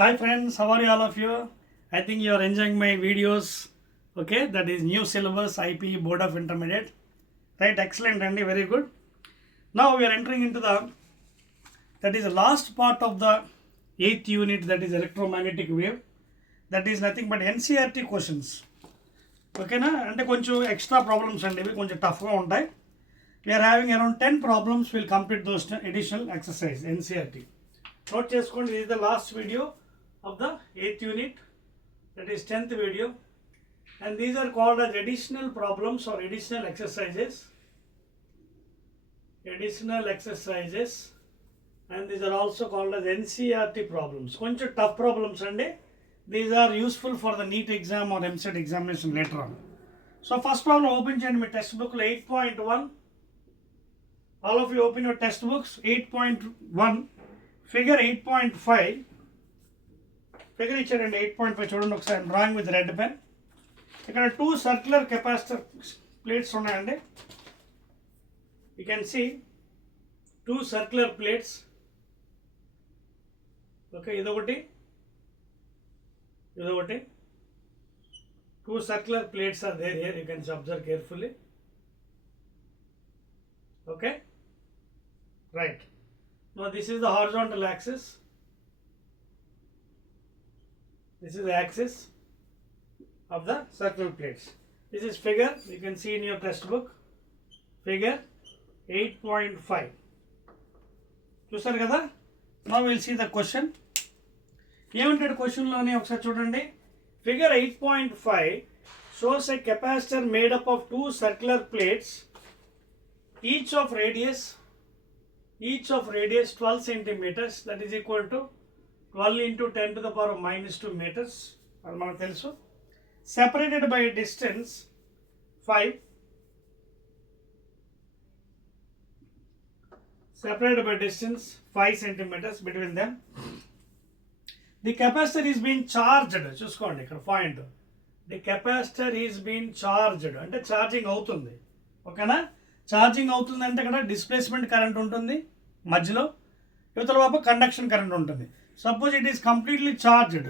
Hi friends, how are you all of you? I think you are enjoying my videos. Okay, that is new syllabus IP Board of Intermediate. Right, excellent Andy, very good. Now we are entering into that is the last part of the 8th unit, that is electromagnetic wave. That is nothing but NCERT questions. ఓకేనా అంటే కొంచెం extra problems అండి ఇవి కొంచెం టఫ్గా ఉంటాయి. We're having around 10 problems will complete those additional exercise NCERT. Note చేసుకోండి, ఇది the last video of the 8th unit, that is 10th video, and these are called as additional problems or additional exercises, and these are also called as NCERT problems. Koncha tough problems andi, these are useful for the NEET exam or MCET examination later on. So first problem, open cheyandi my textbook 8.1. all of you open your textbooks. 8.1 figure 8.5 figure ఇచ్చాడండి 8.5 చూడండి ఒకసారి. Drawing with red pen. ఇక్కడ 2 circular capacitor plates ఉన్నాయండి. You can see 2 circular plates. Okay, ఇదొకటి 2 circular plates are there here, you can observe carefully. Okay, right. Now this is the horizontal axis. This is the axis of the circular plates. This is figure, you can see in your textbook, figure 8.5. చూసారు కదా. Now we'll see the question. ఏమంటాడు క్వశ్చన్లోని ఒకసారి చూడండి. ఫిగర్ 8.5 shows a capacitor made up of 2 circular plates, each of radius 12 centimeters, that is equal to 12 into 10 to the power of minus 2 meters, అది మనకు తెలుసు. separated by a distance 5 centimeters between them. The capacitor is being charged. చూసుకోండి ఇక్కడ point. The capacitor is been charged అంటే charging అవుతుంది. ఓకేనా, ఛార్జింగ్ అవుతుంది అంటే ఇక్కడ డిస్ప్లేస్మెంట్ కరెంట్ ఉంటుంది మధ్యలో, యువతల వైపు కండక్షన్ కరెంట్ ఉంటుంది. Suppose it is completely charged,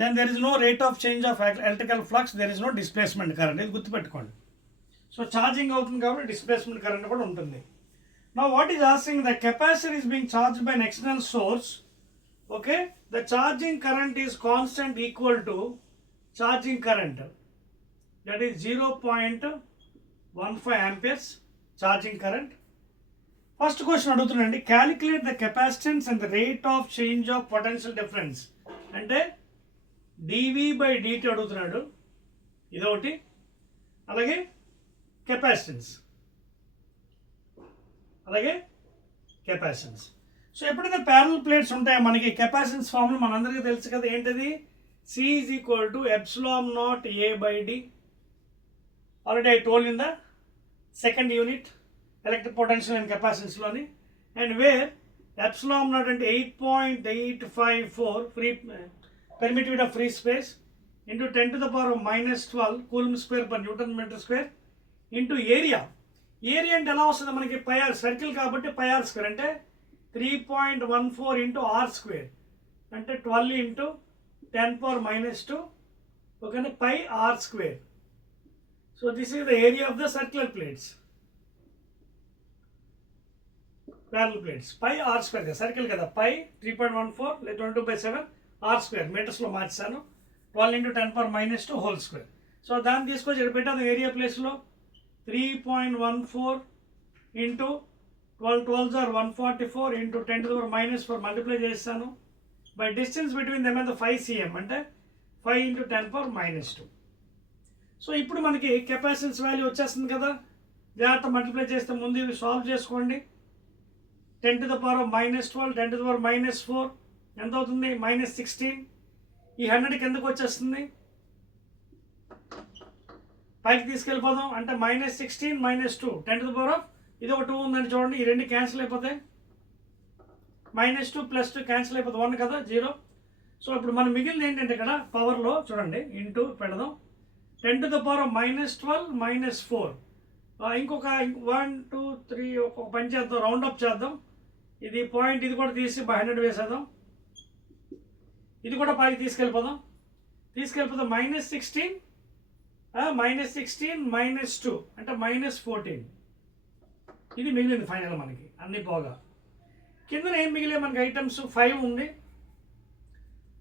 then there is no rate of change of electrical flux, there is no displacement current. ఇది గుర్తుపెట్టుకోండి. సో ఛార్జింగ్ అవుతుంది కాబట్టి డిస్ప్లేస్మెంట్ కరెంట్ కూడా ఉంటుంది. Now what is asking, the capacitor is being charged by an external source. Okay, the charging current is constant equal to charging current, that is 0.15 amperes charging current. First question అడుగుతున్నాండి, calculate the capacitance and the rate of change of potential difference. అంటే dV by dt అడుగుతున్నాడు, ఇదొకటి. అలాగే capacitance. So ఎప్పుడైతే parallel plates ఉంటాయో మనకి capacitance formula మనందరికీ తెలుసు కదా. ఏంటది? C is equal to epsilon naught A by d. Already I told in the second unit electric potential and కెపాసిటెన్స్లోని. అండ్ వేర్ ఎప్సిలాన్ నాట్ అంటే 8.854 free permittivity of free space into 10 to the power of minus 12 coulomb square per newton metre square into area. Area అంటే ఎలా వస్తుంది మనకి? పై are, circle కాబట్టి పై r square అంటే 3.14 into are square అంటే 12 into 10 power minus 2. ఓకేనా, pi r square. So this is the area of the circular plates, parallel plates. Pi r square కదా, circle కదా, పై 3.14 లేదా 22/7 ఆర్ స్క్వేర్ మీటర్స్లో మార్చాను. 12 into 10 power minus 2 whole square. So దాన్ని తీసుకొచ్చి ఇక్కడ పెట్టాను ఏరియా ప్లేస్లో. 3.14 into 12 12s are 144 into 10 to the power minus 4 multiply చేస్తాను by distance between them and 5 cm అంటే 5 ఇంటూ 10 power minus 2. సో ఇప్పుడు మనకి కెపాసిటెన్స్ వాల్యూ వచ్చేస్తుంది కదా. జాగ్రత్త మల్టిప్లై చేస్తే ముందు ఇవి సాల్వ్ చేసుకోండి. 10 to the power of minus 12, 10 to the power minus 4 ఎంత అవుతుంది? -16. ఈ 100 కిందకు వచ్చేస్తుంది, పైకి తీసుకెళ్ళిపోదాం. అంటే -16 -2 10 to the power of, ఇది ఒక 2 ఉందని చూడండి, ఈ రెండు క్యాన్సిల్ అయిపోతాయి. -2 + 2 క్యాన్సిల్ అయిపోతుంది, 1 కదా, 0. సో ఇప్పుడు మనం మిగిలింది ఏంటంటే ఇక్కడ పవర్లో చూడండి ఇంటూ పెడదాం. 10 to the power of -12 -4. ఇంకొక 1 2 3 ఒక పని చేద్దాం, రౌండ్ అప్ చేద్దాం. ఇది పాయింట్, ఇది కూడా తీసి 100 వేసేద్దాం. ఇది కూడా పైకి తీసుకెళ్ళిపోదాం -16 -2 అంటే -14. ఇది మిగిలింది ఫైనల్ మనకి అన్ని పోగా. కింద ఏం మిగిలే మనకి ఐటమ్స్ 5 ఉంది.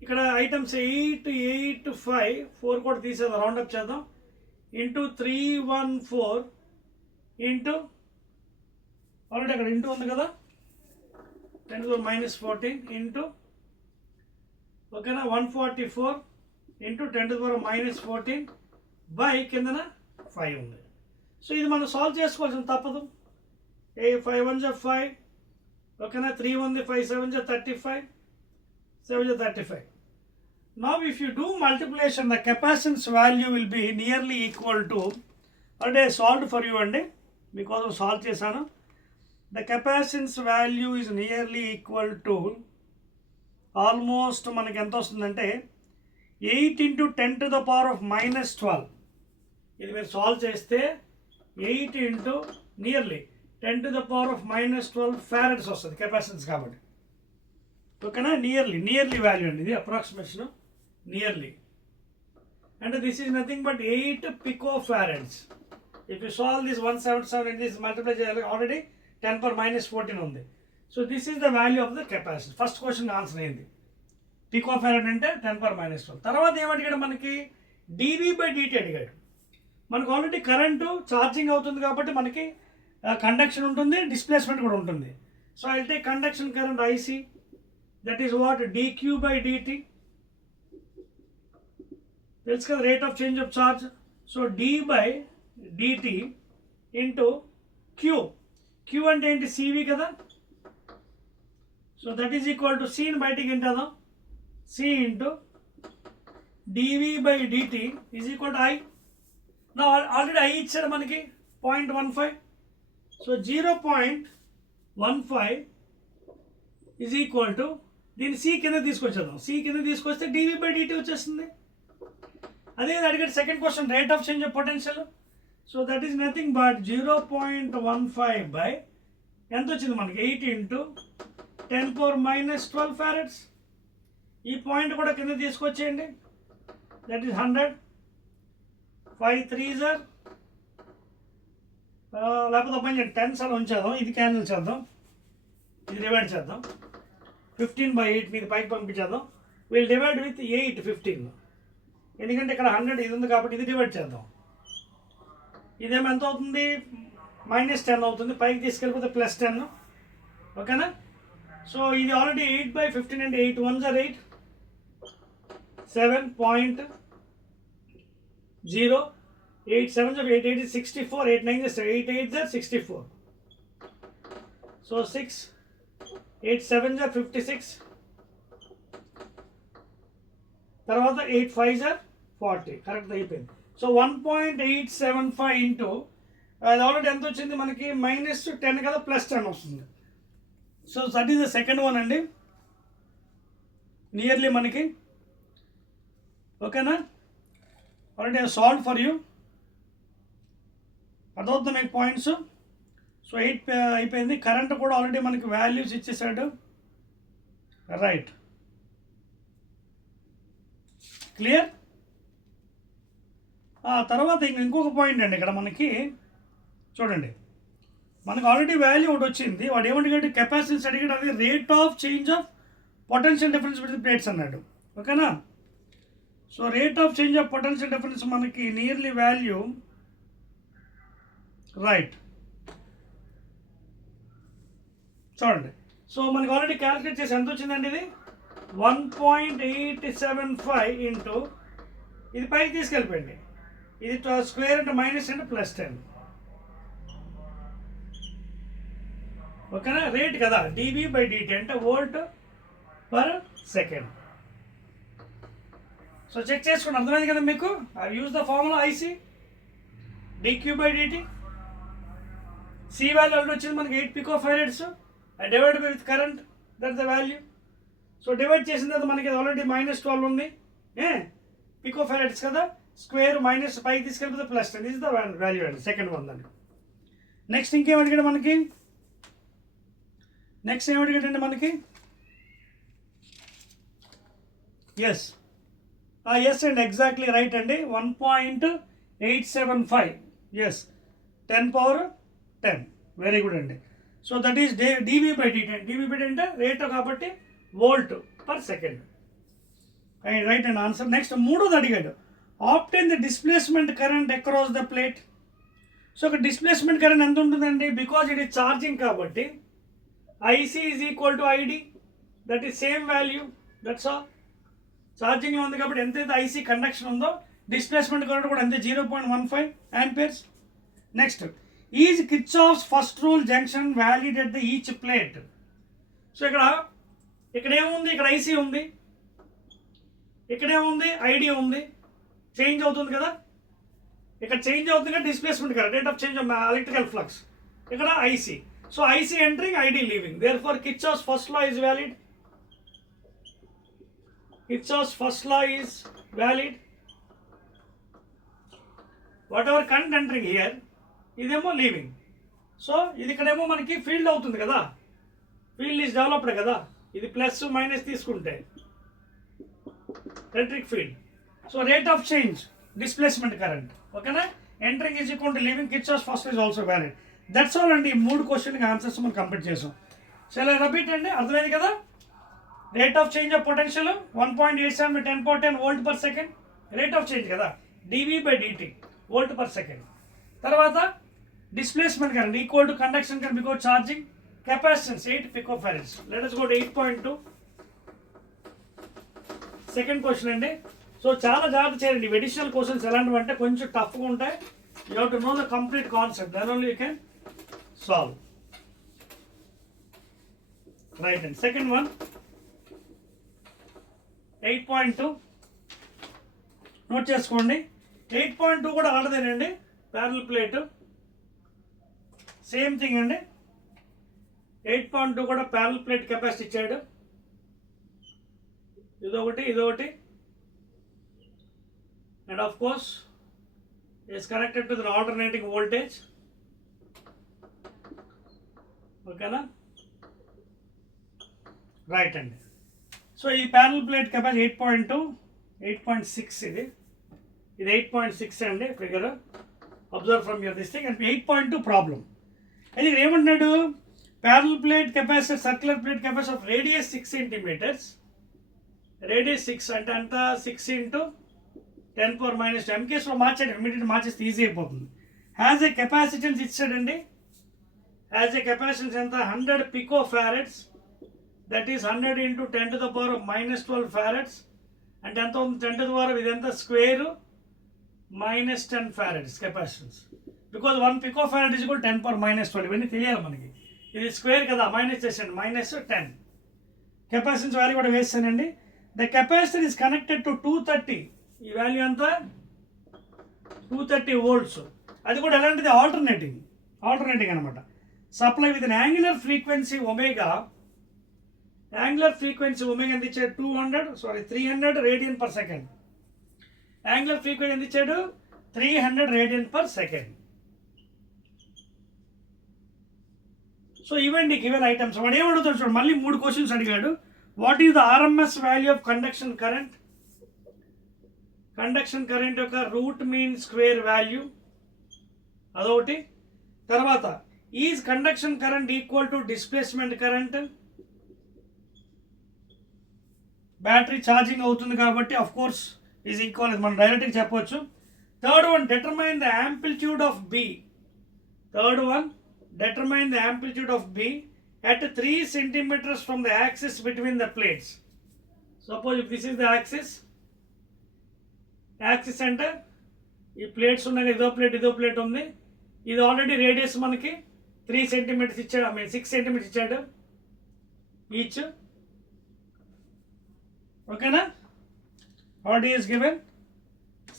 ఇక్కడ ఐటమ్స్ 8 8 5 4 కూడా తీసేద్దాం, రౌండప్ చేద్దాం. ఇంటూ 314 ఇంటూ ఆల్రెడీ అక్కడ ఇంటూ ఉంది కదా, 10⁻14 ఇంటూ ఓకేనా 144 ఇంటూ 10⁻14 బై కిందన 5 ఉంది. సో ఇది మనం సాల్వ్ చేసుకోవాల్సిన తప్పదు. 5 1 5 ఓకేనా, 3 ఉంది, 5 7 35, 7 35. Now if you do multiplication, the capacitance value will be nearly equal to, అంటే సాల్వ్ ఫర్ యూ అండి, మీకోసం సాల్వ్ చేశాను. The capacitance value is nearly equal to almost మనకి ఎంత వస్తుందంటే 8 × 10⁻⁻12. ఇది మీరు సాల్వ్ చేస్తే 8 × నియర్లీ 10⁻⁻12 ఫారడ్స్ వస్తుంది కెపాసిటెన్స్ కాబట్టి. ఓకేనా, నియర్లీ వాల్యూ అండి ఇది, అప్రాక్సిమేషన్ నియర్లీ. అంటే this is nothing but 8 pF. If you solve this 177 and this multiply చేయాలి, ఆల్రెడీ 10⁻14 ఉంది. So this is the value of the capacity. First question answer అయింది, pF అంటే 10⁻12. తర్వాత ఏమడిగాడు మనకి, dV/dt అడిగాడు. మనకు ఆల్రెడీ కరెంటు ఛార్జింగ్ అవుతుంది కాబట్టి మనకి కండక్షన్ ఉంటుంది, డిస్ప్లేస్మెంట్ కూడా ఉంటుంది. So I take conduction current IC, that is what, dQ/dt. తెలుసు కదా, rate of change of charge. So d/dt into Q అంటే ఏంటి, CV కదా. So that is equal to Cని బయటికి ఎంటేద్దాం, C into dV/dt is equal to I. నా already I ఇచ్చాడు మనకి 0.15. సో 0.15 ఈజ్ ఈక్వల్ టు, దీన్ని C కింద తీసుకొచ్చేద్దాం. C కింద తీసుకొస్తే dV/dt వచ్చేస్తుంది. అదే అడిగాడు second question, rate of change of potential. So that is nothing but 0.15 బై ఎంత వచ్చింది మనకి, 8 × 10⁻12 ఫారడ్స్. ఈ పాయింట్ కూడా కింద తీసుకొచ్చేయండి, దట్ ఈస్ 100. 5 3s లేకపోతే పని 10 సార్లు ఉంచేద్దాం, ఇది క్యాన్సిల్ చేద్దాం, ఇది డివైడ్ చేద్దాం. 15/8 ఇది పైకి పంపించేద్దాం. వీళ్ళు డివైడ్ విత్ 8 15, ఎందుకంటే ఇక్కడ 100 ఇది ఉంది కాబట్టి ఇది డివైడ్ చేద్దాం. ఇదేమో ఎంత అవుతుంది, -10 అవుతుంది, పైకి తీసుకెళ్ళిపోతే +10. ఓకేనా. సో ఇది ఆల్రెడీ 8/15 అంటే 8 1s 8, 7.0, 8 7s 8 8 is 64, 8 9s 8 8s 64. So 6 8 7s 56, తర్వాత 8 5s 40. కరెక్ట్ అయిపోయింది. సో 1.875 ఇంటూ అది ఆల్రెడీ ఎంత వచ్చింది మనకి, -10 కదా, +10 వస్తుంది. So that is the second one అండి, నియర్లీ మనకి. ఓకేనా, ఆల్రెడీ సాల్వ్ ఫర్ యూ, అదవుతుంది మీకు పాయింట్స్. సో 8 అయిపోయింది. కరెంట్ కూడా ఆల్రెడీ మనకి వాల్యూస్ ఇచ్చేసాడు, రైట్. క్లియర్. తర్వాత ఇంకొక పాయింట్ అండి, ఇక్కడ మనకి చూడండి, మనకు ఆల్రెడీ వాల్యూ ఒకటి వచ్చింది. వాడు ఏమడిగాడు, కెపాసిటెన్స్ అడిగాడు, అది rate of change of potential difference between plates అన్నాడు. ఓకేనా. So rate of change of potential difference మనకి నియర్లీ వాల్యూ, రైట్. చూడండి, సో మనకి ఆల్రెడీ క్యాలిక్యులేట్ చేసి ఎంత వచ్చిందండి, ఇది 1.875 ఇంటూ ఇది పైకి తీసుకెళ్ళిపోయింది, ఇది స్క్వేర్ అంటే -10 అంటే +10. ఓకేనా, రేట్ కదా, dV/dt అంటే volt/second. సో చెక్ చేసుకోండి, అర్థమైంది కదా మీకు. I use the formula IC, dQ/dt. C value already వచ్చింది మనకి 8 pF. I divide with current, that the value. So divide చేసిన తర్వాత మనకి ఆల్రెడీ -12 ఉంది, pF కదా, స్క్వేర్ మైనస్ పైకి తీసుకెళ్ళిపోతే +10. దిస్ ఇస్ ద వాల్యూ అండి, సెకండ్ వన్. దాన్ని నెక్స్ట్ ఇంకేం అడిగాడు మనకి, నెక్స్ట్ ఏం అడిగాడండి మనకి, ఎస్ ఎస్ అండి, ఎగ్జాక్ట్లీ రైట్ అండి. 1.875. ఎస్, 10^10. వెరీ గుడ్ అండి. So that is dV/dt. dV/dt అంటే రేట్ కాబట్టి volt per second. Right and answer. Next మూడోది అడిగాడు, obtain the displacement current across the plate. So ఒక డిస్ప్లేస్మెంట్ కరెంట్ ఎంత ఉంటుందండి, బికాజ్ ఇట్ ఈస్ ఛార్జింగ్ కాబట్టి IC is equal to ID. That is same value, that's all. ఛార్జింగ్లో ఉంది కాబట్టి ఎంతైతే IC కండక్షన్ ఉందో డిస్ప్లేస్మెంట్ కరెంట్ కూడా అంతే, 0.15 amperes. Next, is Kirchhoff's first rule junction valid at the each plate. So ఇక్కడ ఏముంది, ఇక్కడ IC ఉంది, ఇక్కడేముంది ID ఉంది, చేంజ్ అవుతుంది కదా, ఇక్కడ చేంజ్ అవుతుంది కదా displacement current, rate of change of electrical flux. ఇక్కడ IC. So IC entering, ID leaving. Therefore Kirchhoff's first law is valid. Kirchhoff's first law is valid. Whatever current entering here, ఇదేమో leaving. So ఇది ఇక్కడేమో మనకి ఫీల్డ్ అవుతుంది కదా, field is developed కదా, ఇది plus minus తీసుకుంటే electric field. So rate of change displacement current, ఓకేనా. Entering is equal to leaving, Kirchhoff's first is also valid. That's all అండి. ఈ 3 క్వశ్చన్కి ఆన్సర్స్ మనం కంప్లీట్ చేసాం. చాలా రిపీట్ అండి, అర్థమైంది కదా. Rate of change of potential 1.87 10^10 volt per second, rate of change కదా, dV/dt వోల్ట్ పర్ సెకండ్. తర్వాత displacement current equal to conduction current because charging, capacitance 8 picofarads. Let us go to 8.2. Second question అండి. So చాలా జాగ్రత్త చేయండి, additional questions ఎలాంటివి అంటే కొంచెం టఫ్గా ఉంటాయి. You have to know the complete concept, then only you can solve. Right and second one 8.2 note చేసుకోండి. 8.2 కూడా ఆడదేనండి, ప్యారలల్ ప్లేట్, సేమ్ థింగ్ అండి. 8.2 కూడా ప్యారలల్ ప్లేట్ కెపాసిటీ ఇచ్చాడు, ఇదొకటి and of course is connected to the alternating voltage, ఓకేనా. Right అండి. So ఈ ప్యారల్ ప్లేట్ కెపాసిటీ 8.2, 8.6 ఇది 8.6 అండి figure. Observe from your this thing. And 8.2 problem. అది ఇక్కడ ఏమంటున్నాడు, parallel plate capacity circular plate capacity of radius 6 centimetres, radius 6 అంటే అంత 6 × 10⁻². ఎంకేస్లో మార్చండి, ఇమీడియట్ మార్చేస్తే ఈజీ అయిపోతుంది. హ్యాజ్ ఏ కెపాసిటెన్స్ ఇచ్చాడండి, హ్యాజ్ ఏ కెపాసిటెన్స్ ఎంత 100 పికోఫారడ్స్, దట్ ఈస్ 100 × 10⁻−12 ఫారడ్స్. అంటే ఎంత ఉంది, 10⁻, ఇదంతా square -10 farads capacitance. Because 1 picofarad is equal 10⁻−12. ఇవన్నీ తెలియాలి మనకి. ఇది స్క్వేర్ కదా, మైనస్ చేసండి, -10. కెపాసిటెన్స్ వాల్యూ కూడా వేస్తానండి. The capacitor is connected to 230. ఈ వాల్యూ అంతా 230 volts. అది కూడా ఎలాంటిది, ఆల్టర్నేటింగ్ అనమాట. Supply with an angular frequency omega. Angular frequency omega ఎంత ఇచ్చాడు, 300 radian per second. Angular frequency ఎంత ఇచ్చాడు, 300 రేడియన్ పర్ సెకండ్. సో ఇవండి గివెన్ ఐటమ్స్. వాడు ఏమడుగుతాడు చూడు, మళ్ళీ 3 క్వశ్చన్స్ అడిగాడు. What is the RMS value of conduction current? Conduction current యొక్క రూట్ మీన్ స్క్వేర్ వాల్యూ అదొకటి. తర్వాత is conduction current equal to displacement current? Battery charging అవుతుంది కాబట్టి ఆఫ్ కోర్స్ ఈజ్ ఈక్వల్, మనం డైరెక్ట్గా చెప్పవచ్చు. Third one, determine the amplitude of B at 3 centimeters from the axis between the plates. Suppose if this is the axis అంటే ఈ ప్లేట్స్ ఉన్నాయి, ఇదో ప్లేట్ ఉంది. ఇది ఆల్రెడీ రేడియస్ మనకి 3 సెంటీమీటర్స్ ఇచ్చాడు, 6 సెంటీమీటర్స్ ఇచ్చాడు ఈచ్, ఓకేనా. Already is given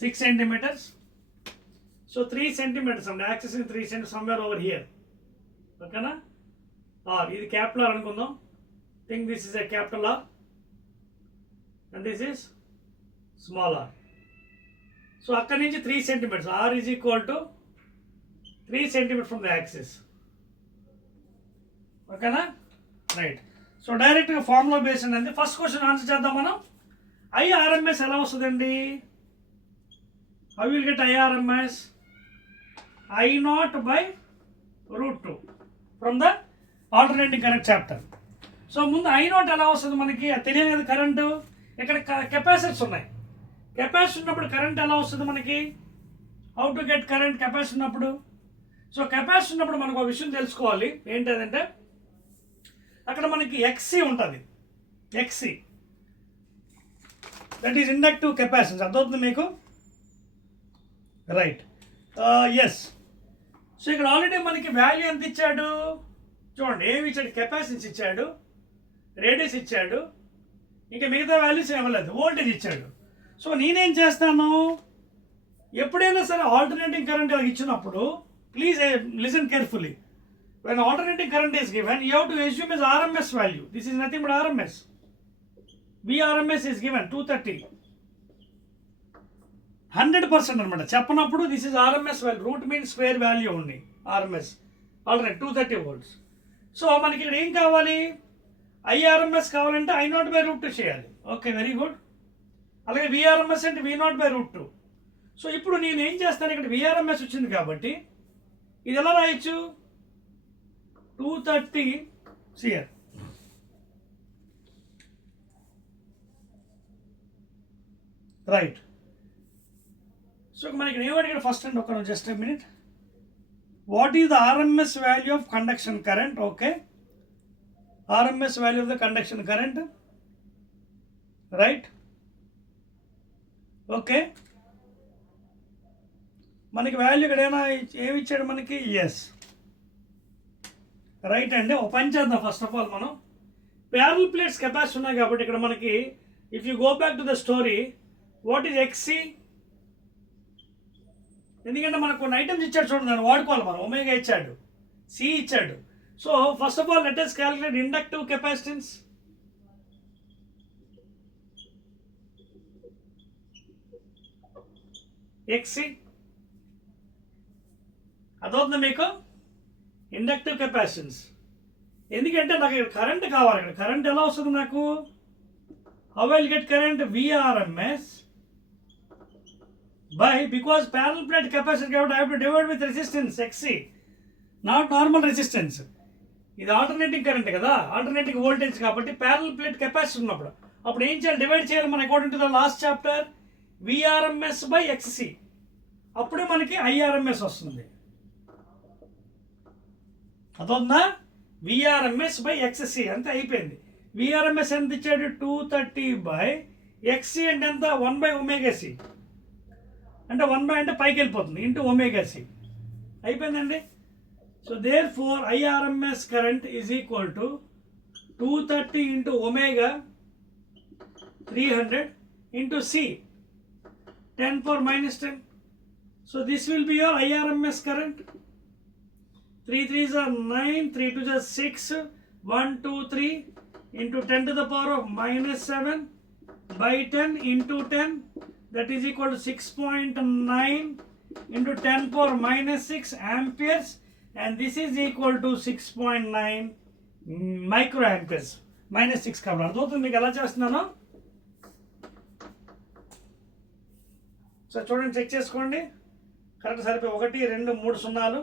6 centimeters. So 3 centimeters అండి, axis 3 centimeters somewhere over here, ఓకేనా. ఇది క్యాపిటల్ ఆర్ అనుకుందాం. Think this is a capital R and this is small R. So అక్కడి నుంచి 3 centimeters, R is equal to 3 centimeters from the axis, ఓకేనా. Right. So డైరెక్ట్గా formula base అనేది first question answer చేద్దాం మనం. ఐఆర్ఎంఎస్ ఎలా వస్తుందండి? How will get IRMS? I0/√2 from the alternating current chapter. So ముందు I0 ఎలా వస్తుంది మనకి? అది తెలియదు కదా కరెంటు. ఇక్కడ కెపాసిటర్స్ ఉన్నాయి. కెపాసిటర్ ఉన్నప్పుడు కరెంట్ ఎలా వస్తుంది మనకి? How to get current capacitor ఉన్నప్పుడు? సో కెపాసిటర్ ఉన్నప్పుడు మనకు ఒక విషయం తెలుసుకోవాలి. ఏంటంటే అక్కడ మనకి ఎక్సీ ఉంటుంది. ఎక్సీ దట్ ఈస్ ఇండక్టివ్ కెపాసిటెన్స్. అర్థమవుతుంది మీకు? రైట్. ఎస్. సో ఇక్కడ ఆల్రెడీ మనకి వాల్యూ ఎంత ఇచ్చాడు చూడండి. ఏమి ఇచ్చాడు? కెపాసిటెన్స్ ఇచ్చాడు, రేడియస్ ఇచ్చాడు, ఇంకా మిగతా వాల్యూస్ ఇవ్వలేదు, వోల్టేజ్ ఇచ్చాడు. సో నేనేం చేస్తాను, ఎప్పుడైనా సరే ఆల్టర్నేటింగ్ కరెంట్ ఇచ్చినప్పుడు please listen carefully. when alternating current is given, you have to assume as RMS value. This is nothing but RMS. VRMS is given 230. 100% అనమాట చెప్పనప్పుడు this is RMS value. Root means square value ఉంది RMS. Already 230 volts. So మనకి ఇక్కడ ఏం కావాలి? IRMS కావాలంటే I0/√2 చేయాలి. Okay, very good. అలాగే విఆర్ఎంఎస్ అంటే V0/√2. సో ఇప్పుడు నేను ఏం చేస్తాను, ఇక్కడ విఆర్ఎంఎస్ వచ్చింది కాబట్టి ఇది ఎలా రాయొచ్చు? 230 సిఆర్. రైట్. సో మనకి ఇక్కడ ఏమడిగాడు ఫస్ట్ అండ్ ఒక just a minute. What is the RMS value of conduction current? Okay, RMS value of the conduction current. Right. Okay, మనకి వాల్యూ ఇక్కడ ఏమి ఇచ్చాడు మనకి? ఎస్, రైట్ అండి. ఒక పని చేద్దాం. ఫస్ట్ ఆఫ్ ఆల్ మనం ప్యారల్ ప్లేట్స్ కెపాసిటీ ఉన్నాయి కాబట్టి ఇక్కడ మనకి if you go back to the story, what is XC? ఎందుకంటే మనకు కొన్ని ఐటమ్స్ ఇచ్చాడు చూడండి, దాన్ని వాడుకోవాలి మనం. ఒమేగా ఇచ్చాడు, సి ఇచ్చాడు. So first of all let us calculate inductive capacitance. XC అదవుతుంది మీకు ఇండక్టివ్ కెపాసిటెన్స్. ఎందుకంటే నాకు ఇక్కడ కరెంట్ కావాలి. ఇక్కడ కరెంట్ ఎలా వస్తుంది నాకు? How will get current? VRMS by, because parallel plate capacitor కాబట్టి I have to divide with resistance XC, not normal resistance. ఇది ఆల్టర్నేటింగ్ కరెంట్ కదా, ఆల్టర్నేటింగ్ వోల్టేజ్ కాబట్టి ప్యారల్ ప్లేట్ కెపాసిటర్ ఉన్నప్పుడు అప్పుడు ఏం చేయాలి? డివైడ్ చేయాలి మన according to the last chapter VRMS/XC. అప్పుడే మనకి IRMS వస్తుంది. అదొందా? VRMS/XC అంతే అయిపోయింది. VRMS ఎంత ఇచ్చాడు? 230/XC అంటే ఎంత? 1/ωc. అంటే 1 అంటే పైకి వెళ్ళిపోతుంది ఇంటూ ωc. అయిపోయిందండి. So therefore IRMS current is equal to 230 into omega 300 into C 10⁻⁻10. So this will be your IRMS current. 3 3s are 9, 3 2s are 6, 1 2 3 into 10⁻⁻7 by 10 into 10, that is equal to 6.9 into 10⁻⁻6 amperes, and this is equal to 6.9 microamperes. -6 కాబట్టి అర్థమవుతుంది మీకు ఎలా చేస్తున్నాను. సో చూడండి, చెక్ చేసుకోండి. కరెక్ట్ సరిపోయి 1 2 3 సున్నాలు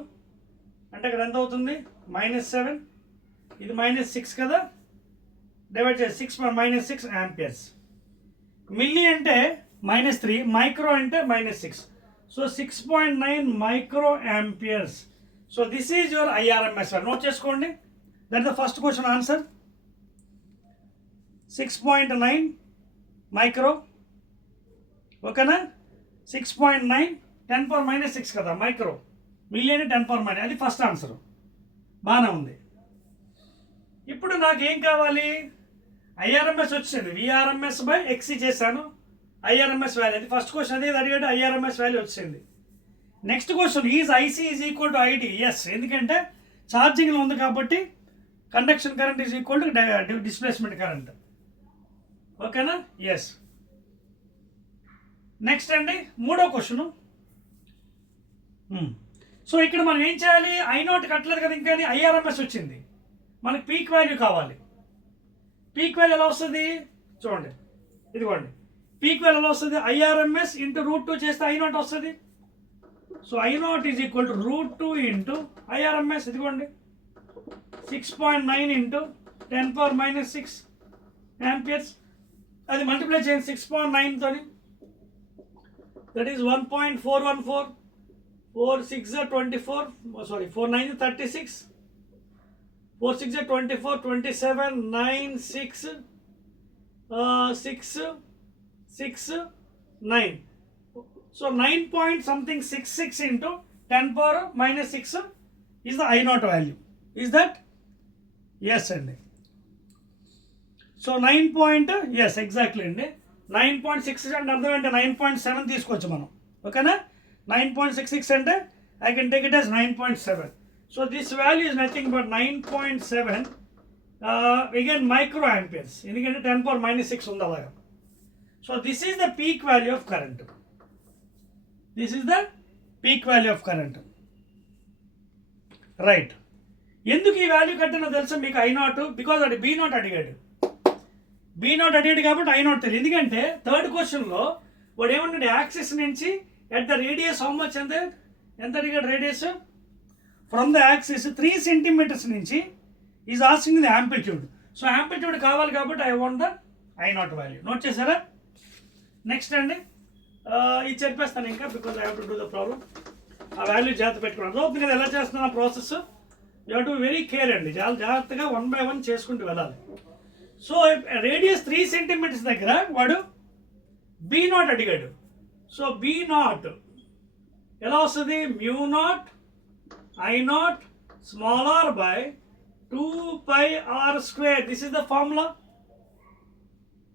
అంటే ఇక్కడ ఎంత అవుతుంది? -7. ఇది -6 కదా, డివైడ్ చేసి 6/6 amperes. మిల్లీ అంటే -3, మైక్రో అంటే -6. So 6.9 micro amperes. So this is your IRMS value. Note చేసుకోండి. That is the first question answer. 6.9 micro. ఓకేనా? 6.9 10⁻⁻6 కదా మైక్రో. మిల్లీ అంటే 10⁻⁻. అది ఫస్ట్ ఆన్సర్. బాగానే ఉంది. ఇప్పుడు నాకు ఏం కావాలి? IRMS వచ్చింది. VRMS/XC చేశాను. IRMS వాల్యూ అది ఫస్ట్ క్వశ్చన్. అదే అడిగాడు, IRMS వాల్యూ వచ్చింది. Next question is IC is equal to ID. Yes, ఎందుకంటే ఛార్జింగ్లో ఉంది కాబట్టి conduction current is equal to displacement current. ఓకేనా? ఎస్. నెక్స్ట్ అండి మూడో క్వశ్చన్. సో ఇక్కడ మనం ఏం చేయాలి? I0 కట్టలేదు కదా ఇంకా, IRMS వచ్చింది. మనకి పీక్ వాల్యూ కావాలి. పీక్ వాల్యూ ఎలా వస్తుంది చూడండి. ఇదిగోండి, పీక్ వాల్యూ ఎలా వస్తుంది? ఐఆర్ఎంఎస్ ఇంటూ √2 చేస్తే I0 వస్తుంది. So I0 is equal to √2 into IRMS. ఇదిగోండి 6.9 ఇంటూ 10⁻⁻6 amperes. అది మల్టిప్లై చేయండి 6.9 తోని. That is 1.414. 4 6 are 24. Sorry, 4 9 is 36. 4 6 are 24. 27 9 6 6 6 9. So 9 point something 66 into 10⁻⁻6 is the I0 value. Is that? Yes అండి. సో 9 point, yes exactly అండి. 9.66 అంటే అర్థం అంటే 9.7 తీసుకోవచ్చు మనం. ఓకేనా? 9.66 అంటే I can take it as 9.7. So this value is nothing but 9.7 again microamperes. ఎందుకంటే 10⁻⁻6 ఉంది అలాగా. So this is the peak value of current. This is the peak value of current. Right. ఎందుకు ఈ వాల్యూ కట్టినో తెలుసా మీకు? I0 బికాజ్ అది B0 అడిగాడు. B0 అడిగాడు కాబట్టి I0 తెలియదు. ఎందుకంటే థర్డ్ క్వశ్చన్లో వాడు ఏమన్నాడు? యాక్సిస్ నుంచి at the radius how much ఎంత అడిగాడు? రేడియస్ ఫ్రమ్ ద యాక్సిస్ 3 centimeters నుంచి is asking the amplitude. So amplitude కావాలి కాబట్టి I want the I0 value. Note చేశారా? నెక్స్ట్ అండి, ఇది చెప్పేస్తాను ఇంకా because I have to do the problem. ఆ వాల్యూ జాగ్రత్త పెట్టుకున్నాను. అవుతుంది కదా ఎలా చేస్తున్నాను ఆ process. You have to very care అండి. చాలా జాగ్రత్తగా 1 by 1 చేసుకుంటూ వెళ్ళాలి. సో రేడియస్ 3 centimeters దగ్గర వాడు B0 అడిగాడు. సో B0 ఎలా వస్తుంది? μ0 I0 small r by 2πr². This is the formula.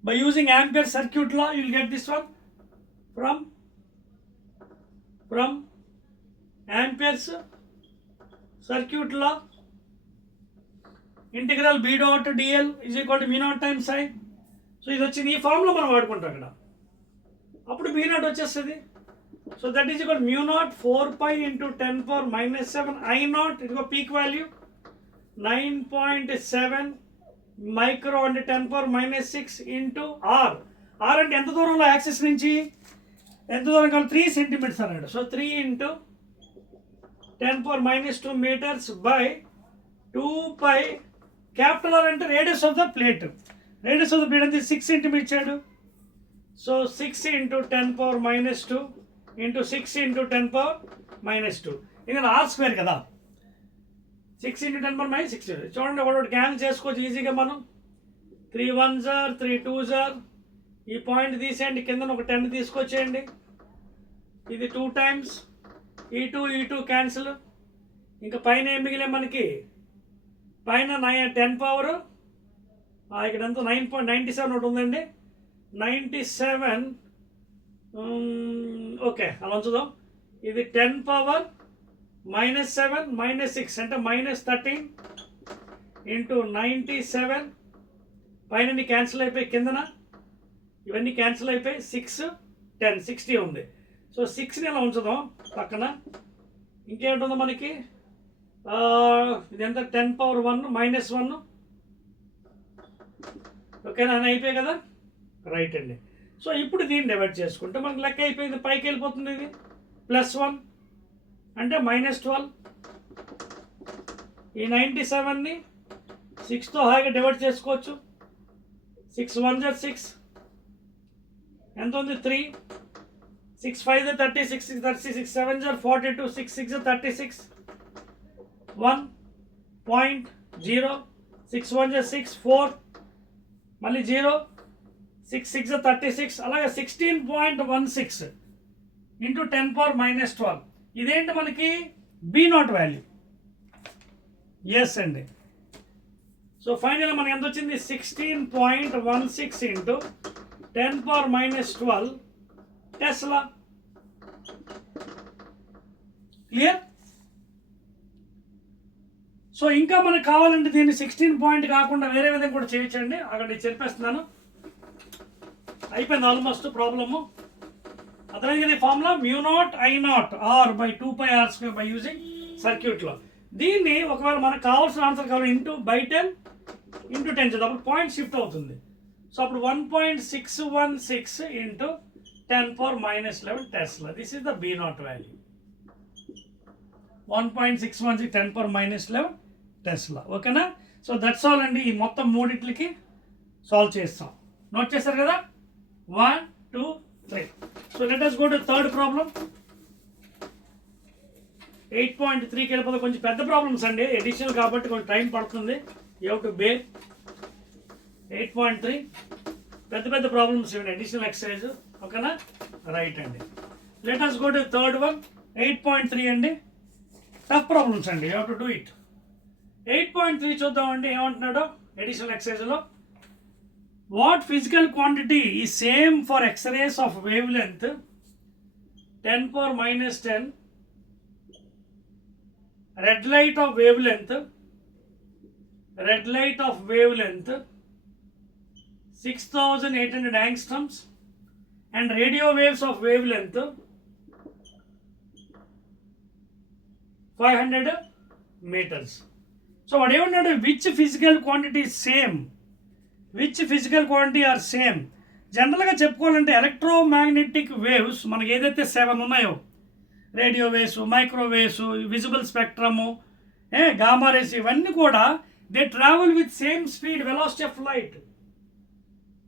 By using Ampere circuit law, you will get this one from Ampere's circuit law. Integral B dot dl is equal to μ0 times I. So ఇది వచ్చింది. ఈ ఫార్ములా మనం వాడుకుంటాం అక్కడ. అప్పుడు B0 వచ్చేస్తుంది. So that is equal μ0 4π into 10⁻⁻7 I0. ఇదిగో peak value 9.7 మైక్రో అంటే 10⁻⁻6 ఇంటూ R. R అంటే ఎంత దూరంలో యాక్సిస్ నుంచి ఎంత దూరం కావాలి? 3 centimeters అన్నాడు. So 3 into 10⁻⁻2 meters by 2π. Capital R అంటే radius of the plate. Radius of the plate అంటే 6 centimeters ఇచ్చాడు. సో 6 into 10⁻⁻2 into 6 into 10⁻⁻2. ఇది R² కదా. 6 into 10⁻⁻6. చూడండి ఒకటి క్యాన్సిల్ చేసుకోవచ్చు ఈజీగా మనం. 3 1s are 3 2s are. ఈ పాయింట్ తీసేయండి, కింద ఒక 10 తీసుకొచ్చేయండి. ఇది 2 times. ఈ 2 క్యాన్సిల్. ఇంకా పైన ఏం మిగిలే మనకి? పైన 10 పవర్ ఇక్కడ ఎంత 9.97 ఒకటి ఉందండి. 97. ఓకే అలా ఉంచుదాం. ఇది 10⁻⁻7 -6 అంటే -13 ఇంటూ 97. పైన క్యాన్సిల్ అయిపోయి కిందన ఇవన్నీ క్యాన్సిల్ అయిపోయి 6 10 60 ఉంది. సో 6ని ఇలా ఉంచుదాం పక్కన. ఇంకేముంటుందో మనకి? ఇది ఎంత? 10⁻1 -1. ఓకేనా? అని అయిపోయాయి కదా. రైట్ అండి. సో ఇప్పుడు దీన్ని డివైడ్ చేసుకుంటే మనకి లెక్క అయిపోయింది. పైకి వెళ్ళిపోతుంది. ఇది +1 అంటే -12. ఈ 97ని 6తో హాయిగా డివైడ్ చేసుకోవచ్చు. 6 1s are 6. ఎంత ఉంది? 3. 6 5s are 36. 6 7s are 42. 6 6s are 36. 1.0. 6 1s are 6. 4 మళ్ళీ 0. 6 6s are 36. అలాగే 16.16 ఇంటూ 10⁻⁻12. ఇదేంటి మనకి? B0 value. ఎస్ అండి. సో ఫైనల్ మనకి ఎంత వచ్చింది? 16.16 ఇంటూ 10⁻⁻12 టెస్లా. క్లియర్? సో ఇంకా మనకు కావాలంటే దీన్ని 16 పాయింట్ కాకుండా వేరే విధంగా కూడా చేయొచ్చండి. అక్కడ నేను చెప్పేస్తున్నాను. అయిపోయింది ఆల్మోస్ట్ ప్రాబ్లము. అర్థమైంది ఫార్ములా μ0 I0 R by 2πr² by using circuit law. దీన్ని ఒకవేళ మనకు కావాల్సిన ఆన్సర్ కావాలి ఇంటూ by 10 into 10 చేద్దాం. అప్పుడు పాయింట్ షిఫ్ట్ అవుతుంది. సో అప్పుడు 1.616 into 10⁻⁻11 tesla. This is the B naught. 1.616 10⁻⁻11 tesla. ఓకేనా? సో దట్స్ ఆల్ అండి. ఈ మొత్తం మూడిట్లకి సాల్వ్ చేస్తాం. నోట్ చేస్తారు కదా? 1 2 3. So let us go to third problem. 8.3కి వెళ్ళిపోతే కొంచెం పెద్ద ప్రాబ్లమ్స్ అండి, ఎడిషనల్ కాబట్టి కొంచెం టైం పడుతుంది. You have to bear. 8.3 పెద్ద పెద్ద ప్రాబ్లమ్స్ ఇవ్వండి, అడిషనల్ ఎక్సర్సైజ్. ఓకేనా? రైట్ అండి. Let us go to third one. 8.3 అండి, టఫ్ ప్రాబ్లమ్స్ అండి, you have to do it. 8.3 చూద్దామండి. ఏమంటున్నాడు ఎడిషనల్ ఎక్సర్సైజ్లో? What physical quantity is same for X-rays of wave length 10⁻⁻10 red light of wavelength 6800 angstroms and radio waves of wavelength 500 meters. So what do you know? Which physical quantity is same? Which physical quantity are same? జనరల్గా చెప్పుకోవాలంటే electromagnetic waves మనకి ఏదైతే 7 ఉన్నాయో, radio waves, microwaves, visible spectrum, gamma rays, ఇవన్నీ కూడా they travel with same speed, velocity of light.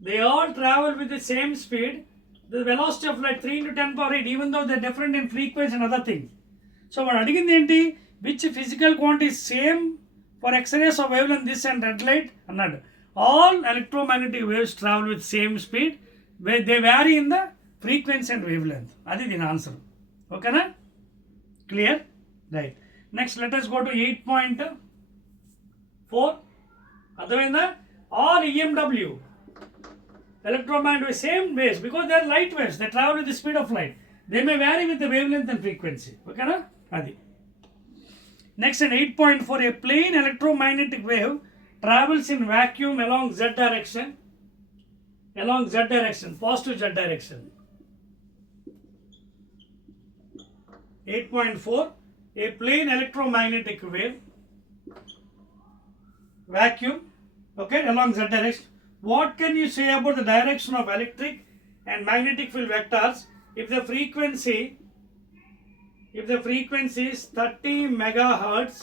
They all travel with the same speed, the velocity of light 3 × 10⁸, even though they different in frequency and other things. So వాడు అడిగింది ఏంటి? Which physical quantity same for X-rays of wave length this and red light అన్నాడు. All electromagnetic waves travel with same speed, they vary in the frequency and wave length. అది దీని ఆన్సర్. ఓకేనా? Clear? Right. Next let us go to 8.4. అర్థమైందా? All EMW electromagnetic same waves, because they are light waves, they travel with the speed of light, they may vary with the wave length and frequency. ఓకేనా? అది. Next and 8.4, a plane electromagnetic wave travels in vacuum along z direction, positive z direction. 8.4, a plane electromagnetic wave vacuum, okay, along z direction. What can you say about the direction of electric and magnetic field vectors if the frequency is 30 megahertz,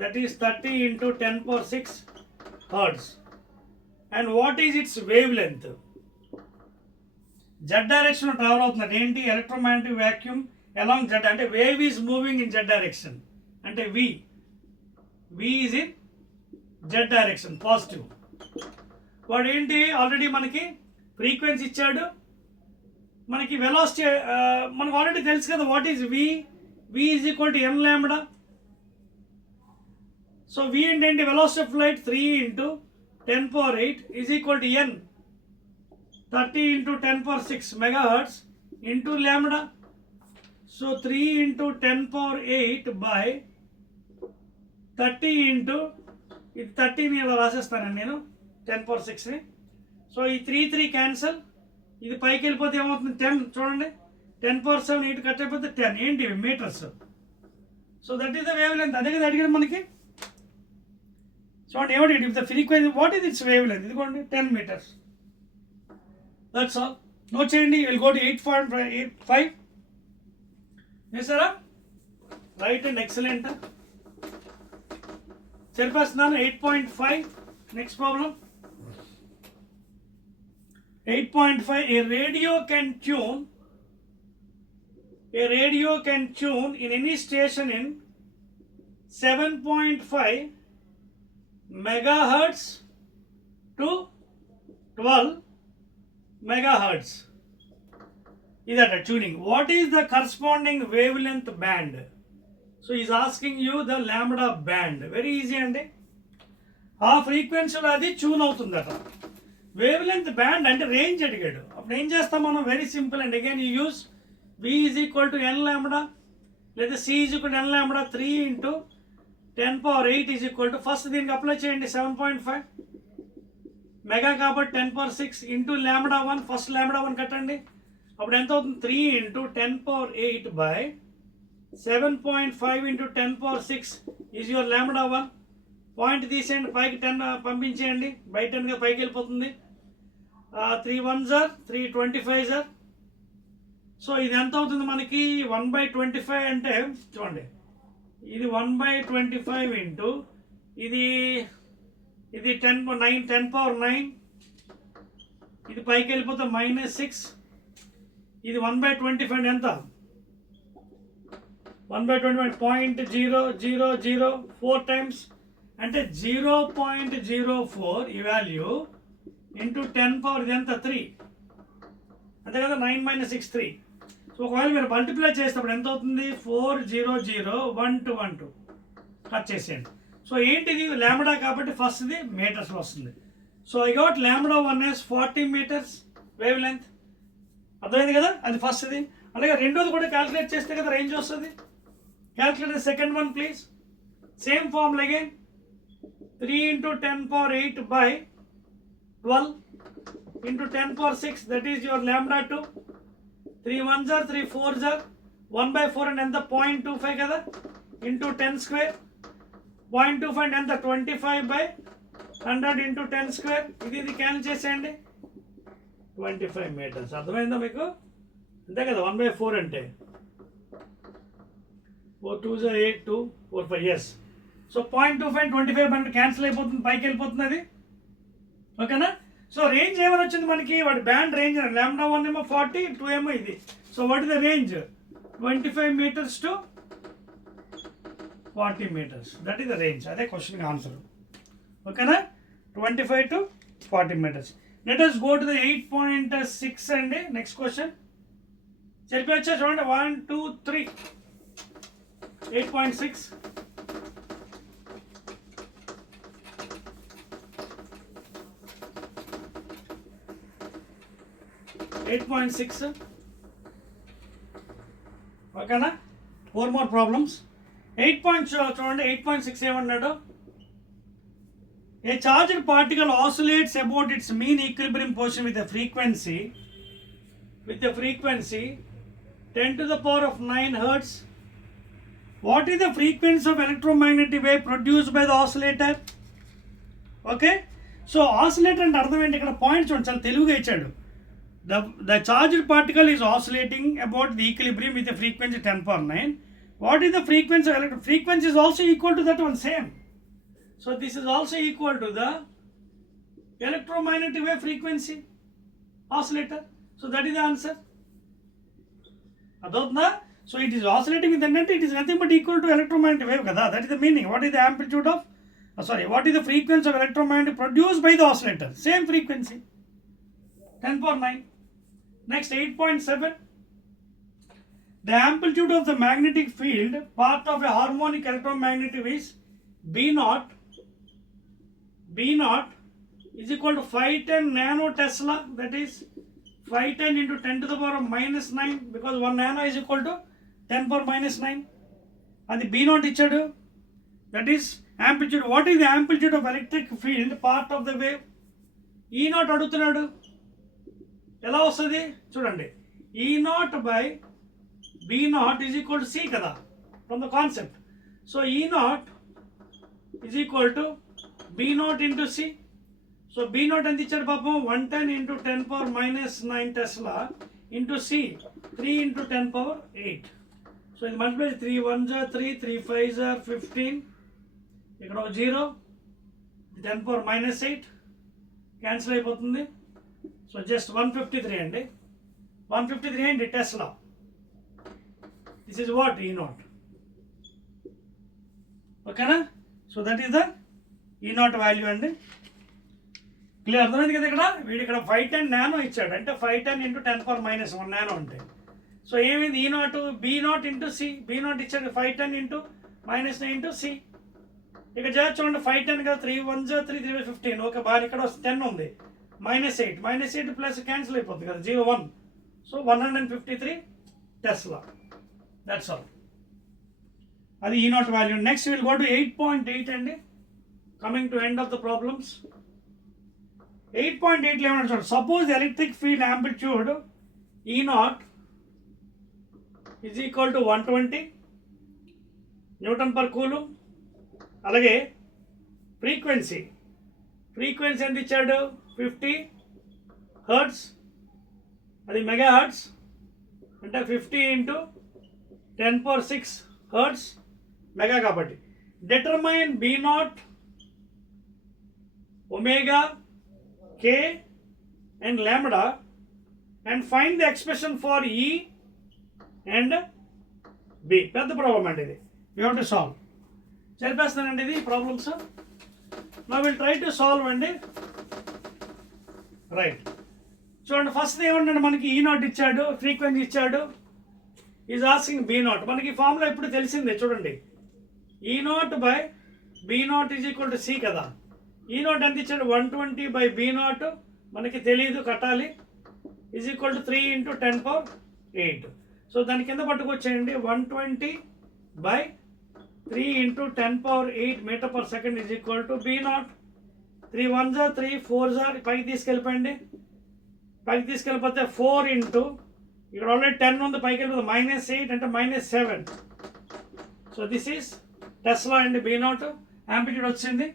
that is 30 into 10⁶ hertz, and what is its wavelength? Z direction travel అవుతుంది. ఏంటి? Electromagnetic vacuum along z, అంటే wave is moving in z direction, అంటే v is in z direction, positive. వాడు ఏంటి? ఆల్రెడీ మనకి ఫ్రీక్వెన్సీ ఇచ్చాడు, మనకి వెలాసిటీ మనకు ఆల్రెడీ తెలుసు కదా. What is v? v is equal to n lambda. So v ఏంటంటే velocity of light 3 × 10⁸ is equal to n, 30 × 10⁶ megahertz into lambda. So 3 × 10⁸ by 30 into ఇది 30ని ఇలా రాసేస్తానండి నేను, 10⁶ని. సో ఈ 3 క్యాన్సల్, ఇది పైకి వెళ్ళిపోతే ఏమవుతుంది? 10. చూడండి, 10⁻7 8 కట్ అయిపోతే 10. ఏంటి? Metres. So that is the wave length. అదే కదా అడిగాడు మనకి. చూడండి ఏమంటే if the frequency what is its wave length, ఇదిగోండి 10 meters. That's all. నోట్ చేయండి. Will go to 8.5. చేసారా? Right and excellent. చెప్పేస్తున్నాను. 8.5 next problem. 8.5, a radio can tune in any station in 7.5 megahertz to 12 megahertz. Idata tuning. What is the corresponding wavelength band? So he is asking you the lambda band. Very easy andi. ఆ ఫ్రీక్వెన్సీలో అది ట్యూన్ అవుతుందట. Wave length band అంటే రేంజ్ అడిగాడు. అప్పుడు ఏం చేస్తాం మనం? Very simple and again you use v is equal to n lambda, లేదా c is equal to n lambda. 3 × 10⁸ is equal to, first దీనికి అప్లై చేయండి 7.5 మెగా కాబట్టి 10⁶ ఇంటూ లాంబ్డా 1, ఫస్ట్ లాంబ్డా 1 కట్టండి. అప్పుడు ఎంత అవుతుంది? 3 × 10⁸ by 7.5 × 10⁶ ఈజ్ యువర్ లాంబ్డా 1. పాయింట్ తీసేయండి, పైకి 10 పంపించేయండి, బై 10గా పైకి వెళ్ళిపోతుంది. 3 1s are 3 25s are. So ఇది ఎంత అవుతుంది మనకి 1/25 అంటే చూడండి ఇది 1/25 ఇంటూ ఇది 10 పవర్ 9 ఇది పైకి వెళ్ళిపోతే -6 ఇది 1/25 ఎంత 1/25 0.0004 టైమ్స్ అంటే 0.04 ఈ వాల్యూ ఇంటూ 10 పవర్ ఇది ఎంత 3 అంతే కదా 9 - 6 3. సో ఒకవేళ మీరు మల్టిప్లై చేసేటప్పుడు ఎంత అవుతుంది 4001212 కట్ చేసేయండి. సో ఏంటిది లాంబ్డా కాబట్టి ఫస్ట్ ఇది మీటర్స్లో వస్తుంది. సో ఐ గాట్ లాంబ్డా 1 is 40 meters వేవ్ లెంత్. అర్థమైంది కదా, అది ఫస్ట్ ఇది. అలాగే రెండోది కూడా క్యాలిక్యులేట్ చేస్తే కదా రేంజ్ వస్తుంది. Calculate the second one please. Same formula again 3 × 10⁻8/12 into 10⁻6 that is your lambda 2. 3 1s are 3 4s are 1/4 and ఎంత 0.25 కదా into 10 square 0.25 and ఎంత 25/100 into 10 square ఇది క్యాన్సిల్ చేసేయండి 25 meters. అర్థమైందా మీకు? అంతే కదా 1/4 అంటే 4 2s are 8 2 4 5 yes. సో 0.25 25 అంటే క్యాన్సిల్ అయిపోతుంది, పైకి వెళ్ళిపోతుంది అది. ఓకేనా? సో రేంజ్ ఏమైనా వచ్చింది మనకి వాటి బ్యాండ్ రేంజ్ లాంబ్డా 1 ఏమో 40 2 ఏమో ఇది. So what is the range 25 meters to 40 meters. That is the range. అదే క్వశ్చన్కి ఆన్సర్. ఓకేనా? 25 to 40 meters. Let us go to the 8.6 అండి. నెక్స్ట్ క్వశ్చన్ చెప్పొచ్చా చూడండి 1 2 3 8.6 8.6 ఓకేనా? 4 more problems. 8 చూడండి 8.6 ఏమన్నాడు? A charged particle oscillates about its mean equilibrium position with a frequency 10 to the power of 9 hertz. What is the frequency of electromagnetic wave produced by the oscillator? Okay, so oscillator అంటే అర్థం ఏంటి? ఇక్కడ పాయింట్ చూడండి, చాలా తెలుగుగా ఇచ్చాడు. The charged particle is oscillating about the equilibrium with a frequency 10⁻9. What is the frequency of electron? Frequency is also equal to that one, same. So this is also equal to the electromagnetic wave frequency oscillator. So that is the answer. Adotna. So it is oscillating with the net. It is nothing but equal to electromagnetic wave kada. That is the meaning. What is the amplitude of? What is the frequency of electromagnetic produced by the oscillator? Same frequency. 10⁻9. Next 8.7. The amplitude of the magnetic field part of a harmonic electromagnetic wave is B0. B0 is equal to 510 nanotesla. That is 510 into 10 to the power of -9 because 1 nano is equal to 10 power -9. And the B0 ichadu. That is amplitude. What is the amplitude of electric field part of the wave? E0 అడుగుతున్నాడు. ఎలా వస్తుంది చూడండి, E0 by B0 is equal to C కదా from the concept. So E0 is equal to B0 into C. So B0 ఎంత ఇచ్చాడు పాపం 110 into 10 power -9 Tesla into C 3 into 10 power 8. సో ఇది మల్టిప్లై 3 1s are 3 3 5s are 15 ఇక్కడ ఒక 0 10 power -8 క్యాన్సిల్ అయిపోతుంది. సో జస్ట్ 153 అండి, 153 అండి Tesla. This is what E0. ఓకేనా? So that is the E0 value అండి. క్లియర్ అర్థమైంది కదా? వీడు ఇక్కడ 510 నానో ఇచ్చాడు అంటే 510 into 10 power -1 నానో అంటే. సో ఏమైంది E0 B0 into C. B0 ఇచ్చాడు 510 into -9 into C. ఇక చేసి చూడండి 510 కదా 3 1s are 3 3 15. ఓకే బాగా ఇక్కడ 10 ఉంది -8 ప్లస్ క్యాన్సిల్ అయిపోతుంది కదా 0 1. So 153 tesla. That's all. అది E0 value. Next will go to 8.8 అండి. Coming to end of the problems. 8.8 ఏమన్నా చూడండి. Suppose electric field amplitude E0 is equal to 120 newton per coulomb. అలాగే ఫ్రీక్వెన్సీ ఎంత ఇచ్చాడు 50 హర్ట్స్, అది మెగా హర్ట్స్ అంటే 50 ఇంటూ 10⁶ హర్ట్స్ మెగా కాబట్టి. Determine B0, omega, K and lambda and find the expression for E and B. పెద్ద ప్రాబ్లం అండి ఇది, యూ హ్యావ్ టు సాల్వ్. చెప్పేస్తానండి ఇది problems. Now will try to solve అండి. రైట్, చూడండి ఫస్ట్ ఏమంటే మనకి E0 ఇచ్చాడు, ఫ్రీక్వెన్సీ ఇచ్చాడు, ఈజ్ ఆస్కింగ్ B0. మనకి ఫార్ములా ఇప్పుడు తెలిసిందే చూడండి, E0 by B0 is equal to C కదా. E0 ఎంత ఇచ్చాడు, 120 బై B0 మనకి తెలియదు, కట్టాలి, is equal to 3 into 10⁸. So దాని కింద పట్టుకొచ్చేయండి, 120 by 3 into 10⁸ metre per second is equal to B0. 3 1 జా 3 4 జా పైకి తీసుకెళ్ళిపోయింది, పైకి తీసుకెళ్ళిపోతే 4 ఇంటూ ఇక్కడ ఆల్రెడీ 10 ఉంది, పైకి వెళ్ళిపోతే -8 అంటే -7. సో దిస్ ఈస్ టెస్లా అండి. B0 యాంప్లిట్యూడ్ వచ్చింది,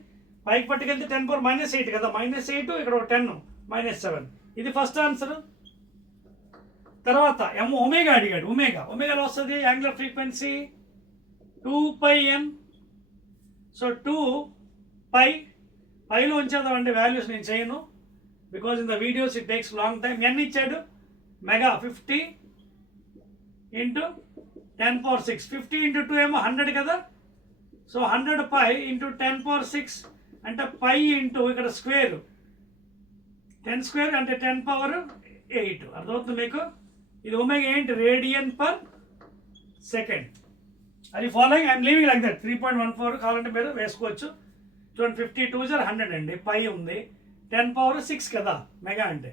పైకి పట్టుకెళ్తే 10⁻−8 కదా, -8 ఇక్కడ ఒక 10 -7. ఇది ఫస్ట్ ఆన్సర్. తర్వాత ఒమేగా అడిగాడు, ఒమేగాలో వస్తుంది యాంగులర్ ఫ్రీక్వెన్సీ 2πn. సో 2π పైలో ఉంచేద్దామండి వాల్యూస్, నేను చేయను because in the videos it takes long time. ఎన్ని ఇచ్చాడు, మెగా 50 ఇంటూ 10⁶. 50 ఇంటూ 2 ఏమో 100 కదా. సో 100π ఇంటూ 10⁶ అంటే π ఇంటూ ఇక్కడ స్క్వేర్ 10 స్క్వేర్ అంటే 10⁸. అర్థమవుతుంది మీకు. ఇది ఒమేగా ఏంటి, రేడియన్ పర్ సెకండ్. అది following I'm leaving like that. 3.14 కావాలంటే మీరు వేసుకోవచ్చు. చూడండి 52 జర్ 100 అండి, పై ఉంది 10⁶ కదా మెగా అంటే.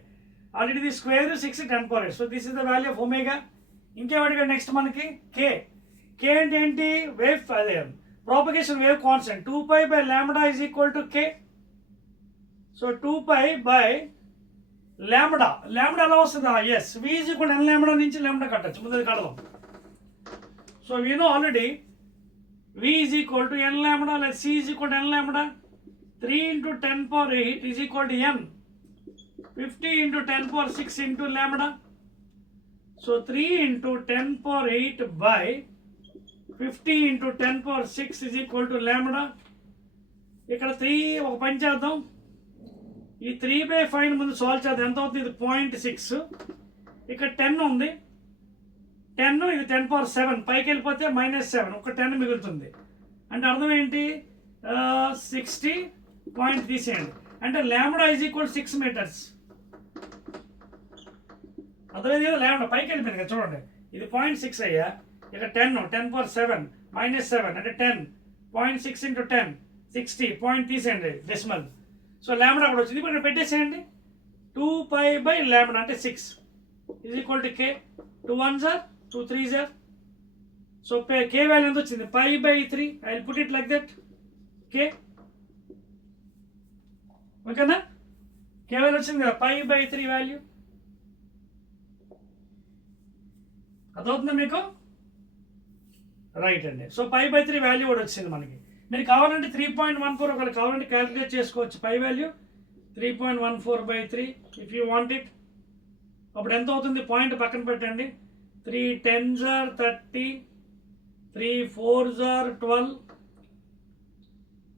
ఆల్రెడీ ఇది square 6 10⁸. So this is the value of omega. ఇంకేమడిగా నెక్స్ట్ మనకి కే అంటే ఏంటి, వేవ్, అదే propagation wave constant. 2π by lambda is equal to K. So 2π by lambda ఎలా వస్తుందా, as V is equal n lambda నుంచి లాంబ్డా కట్టచ్చు, ముందు కడదాం. So we know already V is equal to n lambda, లేదా C is equal to n lambda. 3 into 10⁸ is equal to n. 50 ఇంటూ 10⁶ into lambda. So 3 into 10⁸ బై 50 ఇంటూ 10⁶ is equal to lambda. ఇక్కడ 3 ఒక పని చేద్దాం, ఈ 3/5 ముందు సాల్వ్ చేద్దాం. ఎంత అవుతుంది, ఇది 0.6. ఇక్కడ 10 ఉంది, 10 ఇది 10⁻7, పైకి వెళ్ళిపోతే -7, ఒక 10 మిగులుతుంది. అంటే అర్థం ఏంటి, 60 పాయింట్ తీసేయండి, అంటే లాంబ్డా ఈజ్ ఈక్వల్ 6 మీటర్స్. అర్థమైంది కదా, లాంబ్డా పైకి వెళ్ళిపోయింది కదా. చూడండి ఇది 0.6 అయ్యా, ఇక్కడ 10⁻7 -7 అంటే 10. 0.6 ఇంటూ 10 60, పాయింట్ తీసేయండి డెసిమల్. సో లాంబ్డా అక్కడ వచ్చింది, ఇప్పుడు ఇక్కడ పెట్టేసేయండి. 2π బై లాంబ్డా అంటే 6 ఈజ్ ఈక్వల్ టు K. 2 1 జర్ 2 3 జర్. సో K వాల్యూ ఎంత వచ్చింది, π/3. I will put it like that, K. ఓకేనా, K వాల్యూ వచ్చింది కదా, π/3 వాల్యూ. అదవుతుందా మీకు, రైట్ అండి. సో π/3 వాల్యూ కూడా వచ్చింది మనకి. మీరు కావాలంటే 3.14 ఒకవేళ కావాలంటే క్యాలిక్యులేట్ చేసుకోవచ్చు. Pi value 3.14/3 if you want it. అప్పుడు ఎంత అవుతుంది, పాయింట్ పక్కన పెట్టండి. 3 10s are 30, 3 4s are 12.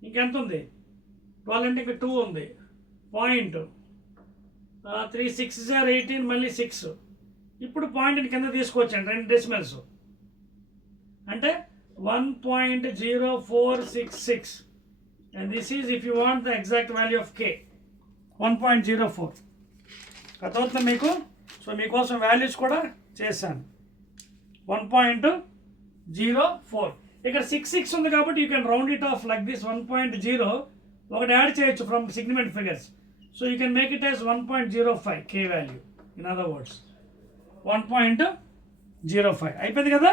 ఇంకెంత ఉంది, 12 అంటే ఇక్కడ 2 ఉంది, పాయింట్. 3 6s are 18, మళ్ళీ 6. ఇప్పుడు పాయింట్ కింద తీసుకోవచ్చండి, 2 డెసిమల్స్ అంటే 1.0466. and this is if you want the exact value of K, 1.04. అర్థమవుతుందా మీకు. సో మీకోసం వాల్యూస్ కూడా చేశాను. 1.04. ఇక్కడ 6 ఉంది కాబట్టి you can round it off like this. 1.0 ఒకటి యాడ్ చేయొచ్చు from significant figures. So you can make it as 1.05 K value. In other words 1.05 అయిపోయింది కదా.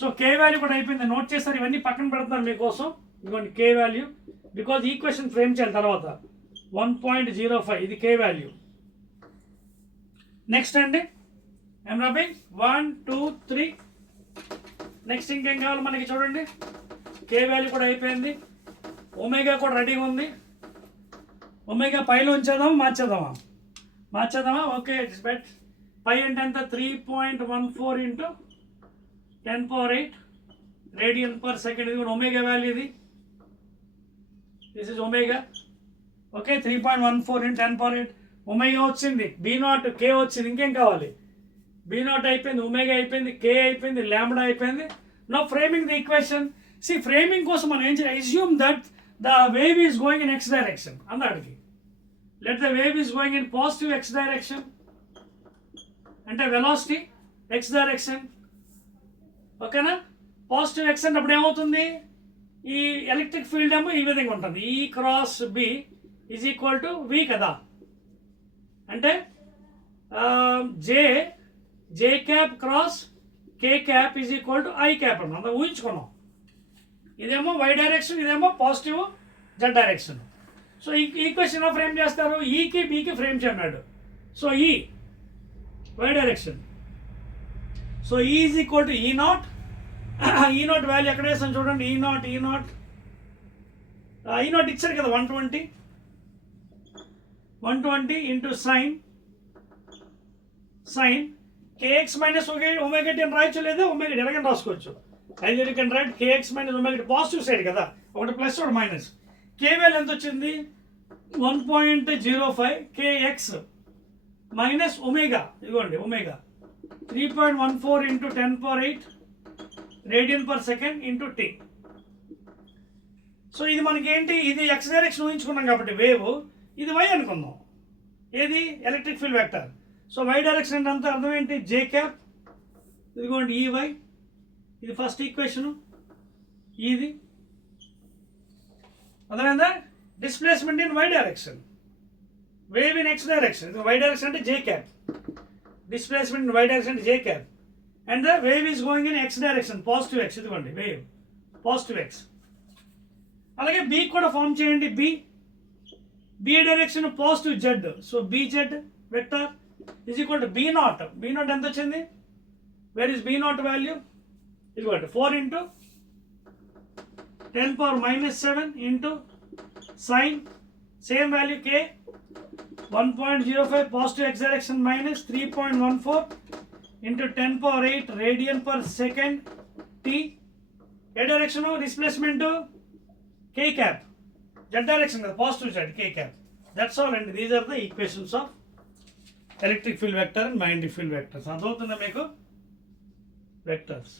సో K వాల్యూ కూడా అయిపోయింది, నోట్ చేస్తారు. ఇవన్నీ పక్కన పెడతాను మీకోసం. ఇదిగోండి K value, because equation frame చేయాలి తర్వాత. 1.05 ఇది K వాల్యూ. నెక్స్ట్ అండి ఐమ్ రబ్బింగ్ 1 2 3. నెక్స్ట్ ఇంకేం కావాలి మనకి చూడండి. K వాల్యూ కూడా అయిపోయింది, ఒమేగా కూడా రెడీగా ఉంది. ఒమేగా పైలో ఉంచేద్దామా మార్చేద్దామా, మార్చేద్దామా? Okay, it's bet. పై అంటే ఎంత? 3.14 ఇంటూ 10⁸ రేడియన్ పర్ సెకండ్. ఇది కూడా ఒమేగా వాల్యూ. ఇది this is omega. Okay, 3.14 into 10⁸. ఒమేగా వచ్చింది, B0 K వచ్చింది. ఇంకేం కావాలి? B0 అయిపోయింది, ఒమేగా అయిపోయింది, K అయిపోయింది, లాంబ్డా అయిపోయింది. No framing the equation. సి ఫ్రేమింగ్ కోసం మనం ఏం చేయాలి? Assume that the wave is going in x direction అన్నాడికి. Let the wave is going in positive x direction అంటే వెలాసిటీ x డైరెక్షన్. ఓకేనా? పాజిటివ్ x అన్నప్పుడు ఏమవుతుంది? ఈ ఎలక్ట్రిక్ ఫీల్డ్ ఏమో ఈ విధంగా ఉంటుంది, E cross B is equal to V కదా. అంటే J cap cross K cap is equal to I cap అన్న. అంతా ఊహించుకున్నాం. ఇదేమో y డైరెక్షన్, ఇదేమో పాజిటివ్ z డైరెక్షన్. సో ఈ ఈక్వేషన్ ఎలా ఫ్రేమ్ చేస్తారు? ఈకి బీకి ఫ్రేమ్ చేయన్నాడు. సో ఈ y direction. So E is equal to E0. E0 value ఎక్కడ వేసాను చూడండి. E0 ఇచ్చాడు కదా 120 into sine kx minus omega t అని రాయొచ్చు, లేదా ఒమేగా టీ ఎలాగని రాసుకోవచ్చు. Either you can write kx minus omega T. Positive side కదా, ఒకటి ప్లస్ ఒకటి మైనస్. K వాల్యూ ఎంత వచ్చింది? 1.05 kx మైనస్ ఒమేగా. ఇదిగోండి omega 3.14 into 10⁸ radian per second into T. So ఇది మనకి ఏంటి? ఇది x డైరెక్షన్ ఊహించుకున్నాం కాబట్టి వేవ్, ఇది y అనుకుందాం. ఏది? Electric field vector. So y direction అంటే అంత అర్థం ఏంటి? J cap. ఇదిగోండి EY. ఇది ఫస్ట్ ఈక్వేషను. ఇది అర్థమైందా? Displacement in y direction, wave in x direction. ఇది y డైరెక్షన్ అంటే J cap, displacement in y direction అంటే J cap. And the wave is going in x direction, positive x. ఇదిగోండి wave positive x. అలాగే B కూడా form చేయండి. B direction positive z. So BZ vector is equal to B0 ఎంత వచ్చింది? Where is B0 value? ఇదిగోండి 4 into 10⁻⁻7 into sine same value K 1.05 positive x direction minus 3.14 into 10⁸ radian per second T. ఏ direction? Displacement K cap, z direction కదా, positive z K cap. That's all అండి. These are the equations of electric field vector and magnetic field vectors. అర్థమవుతుందా మీకు? Vectors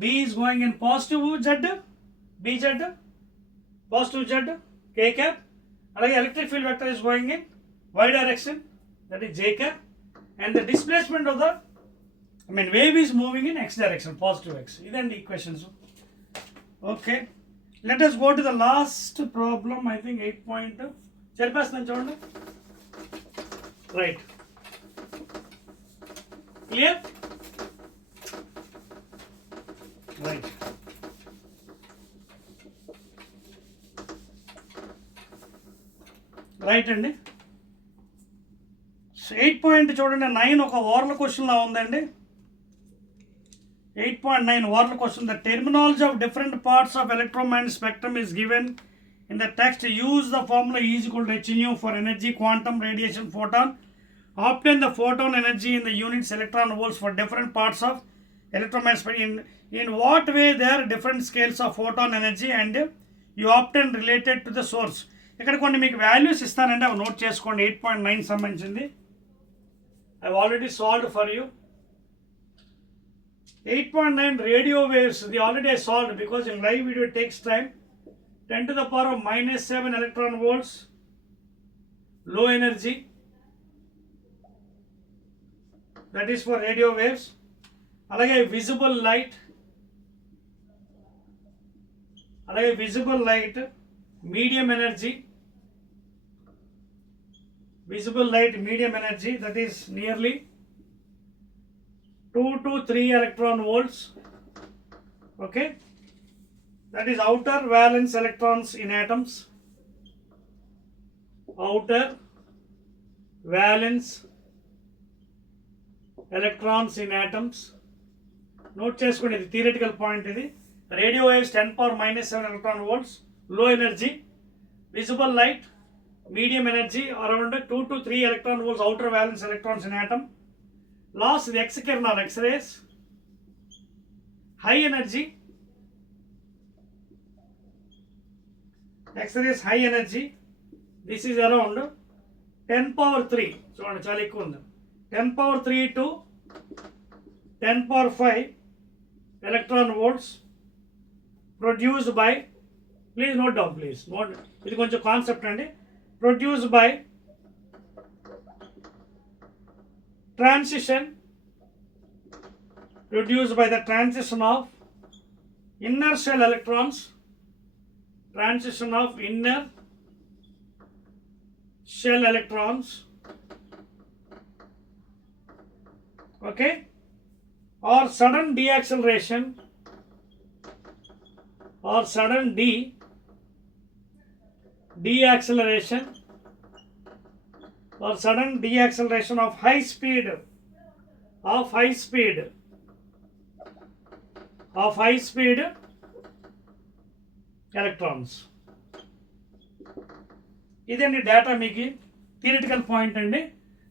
B is going in positive Z, BZ, positive Z, K cap. అలాగే electric field vector is going in y direction, that is J cap, and the displacement of the wave is moving in x direction, positive x. ఇదండి equations. Okay, let us go to the last problem. I think 8.2 చెప్పేస్తాను చూడండి. Right, clear? Right, right అండి. 8 చూడండి. 9 ఒక oral question లా ఉందండి. 8.9 oral question. The terminology of different parts of electromagnetic spectrum is given in the text. Use the formula E is equal to h nu for energy, quantum, radiation, photon. Obtain the photon energy in the units electron volts for different parts of electromagnetic spectrum. In what way there are different scales of photon energy and you obtain related to the source. ఇక్కడ కొన్ని మీకు వాల్యూస్ ఇస్తానండి, అవి నోట్ చేసుకోండి. 8.9 సంబంధించింది I already solved for you. 8.9 radio waves, the already I solved because in live video it takes time. 10 to the power of -7 electron volts, low energy, that is for radio waves. Alage visible light, medium energy, visible light medium energy, that is nearly 2 to 3 electron volts. Okay, that is outer valence electrons in atoms, outer valence electrons in atoms. Note చేసుకోండి, ఇది theoretical point. ఇది radio waves 10⁻⁻7 electron volts, low energy, visible light medium energy around 2 to 3 electron volts outer valence electrons in atom. Loss the X kernel X-rays. High energy, X-rays high energy. This is around 10 power 3. So 10 power 3 to 10 power 5 electron volts produced by, please note down, please note, ఇది కొంచెం కాన్సెప్ట్ అండి. Produced by transition, produced by the transition of inner shell electrons, transition of inner shell electrons, okay, or sudden deacceleration or sudden deacceleration or sudden deacceleration of high speed electrons. ఇదండి డేటా మీకు theoretical point అండి.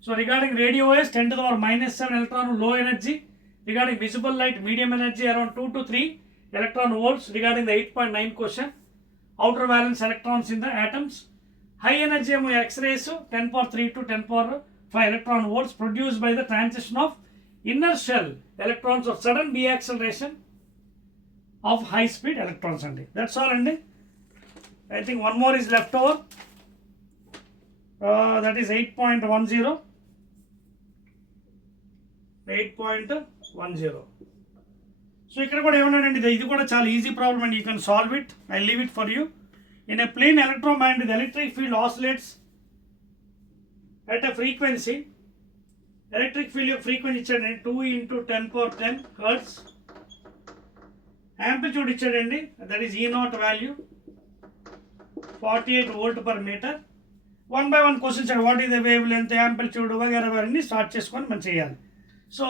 So regarding radio waves 10 to the power -7 electron low energy. Regarding visible light medium energy around 2 to 3 electron volts. Regarding the 8.9 question, outer valence electrons in the atoms. High energy X-rays 10 power 3 to 10 power 5 electron volts produced by the transition of inner shell electrons of sudden deacceleration of high speed electrons అండి. That's all అండి. I think one more is left over. That is 8.10. 8.10. So ఇక్కడ కూడా ఏమన్నాడండి, ఇది కూడా చాలా easy problem అండి. You can solve it. I leave it for you. In a plane electromagnetic electric field oscillates at a frequency. Electric field యొక్క frequency ఇచ్చాడండి 2 × 10⁻10 hertz. Amplitude ఇచ్చాడండి, that is E0 value 48 volt per meter. 1 by 1 questions అండి. What is the wave length, amplitude వగైరా అవన్నీ స్టార్ట్ చేసుకొని మనం చేయాలి. సో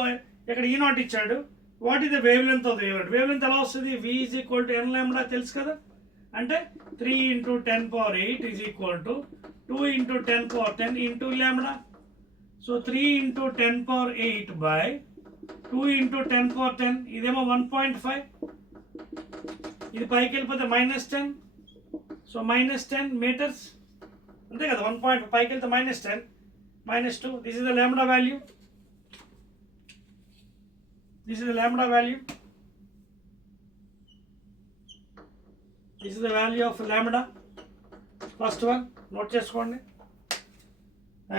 ఇక్కడ E0 ఇచ్చాడు. What is the wave length of the wave? Wave length ఎలా వస్తుంది? V = n λ తెలుసు కదా. అంటే 3 × 10⁸ is equal to 2 × 10⁻10 into λ. సో 3 × 10⁸ by 2 × 10⁻10, ఇదేమో 1.5. ఇది పైకి వెళ్ళిపోతే -10. సో -10 meters అంతే కదా. 1.5 పైకి వెళ్తే -10 -2. This is the λ value. This is the lambda value. This is the value of lambda. First one, note చేసుకోండి.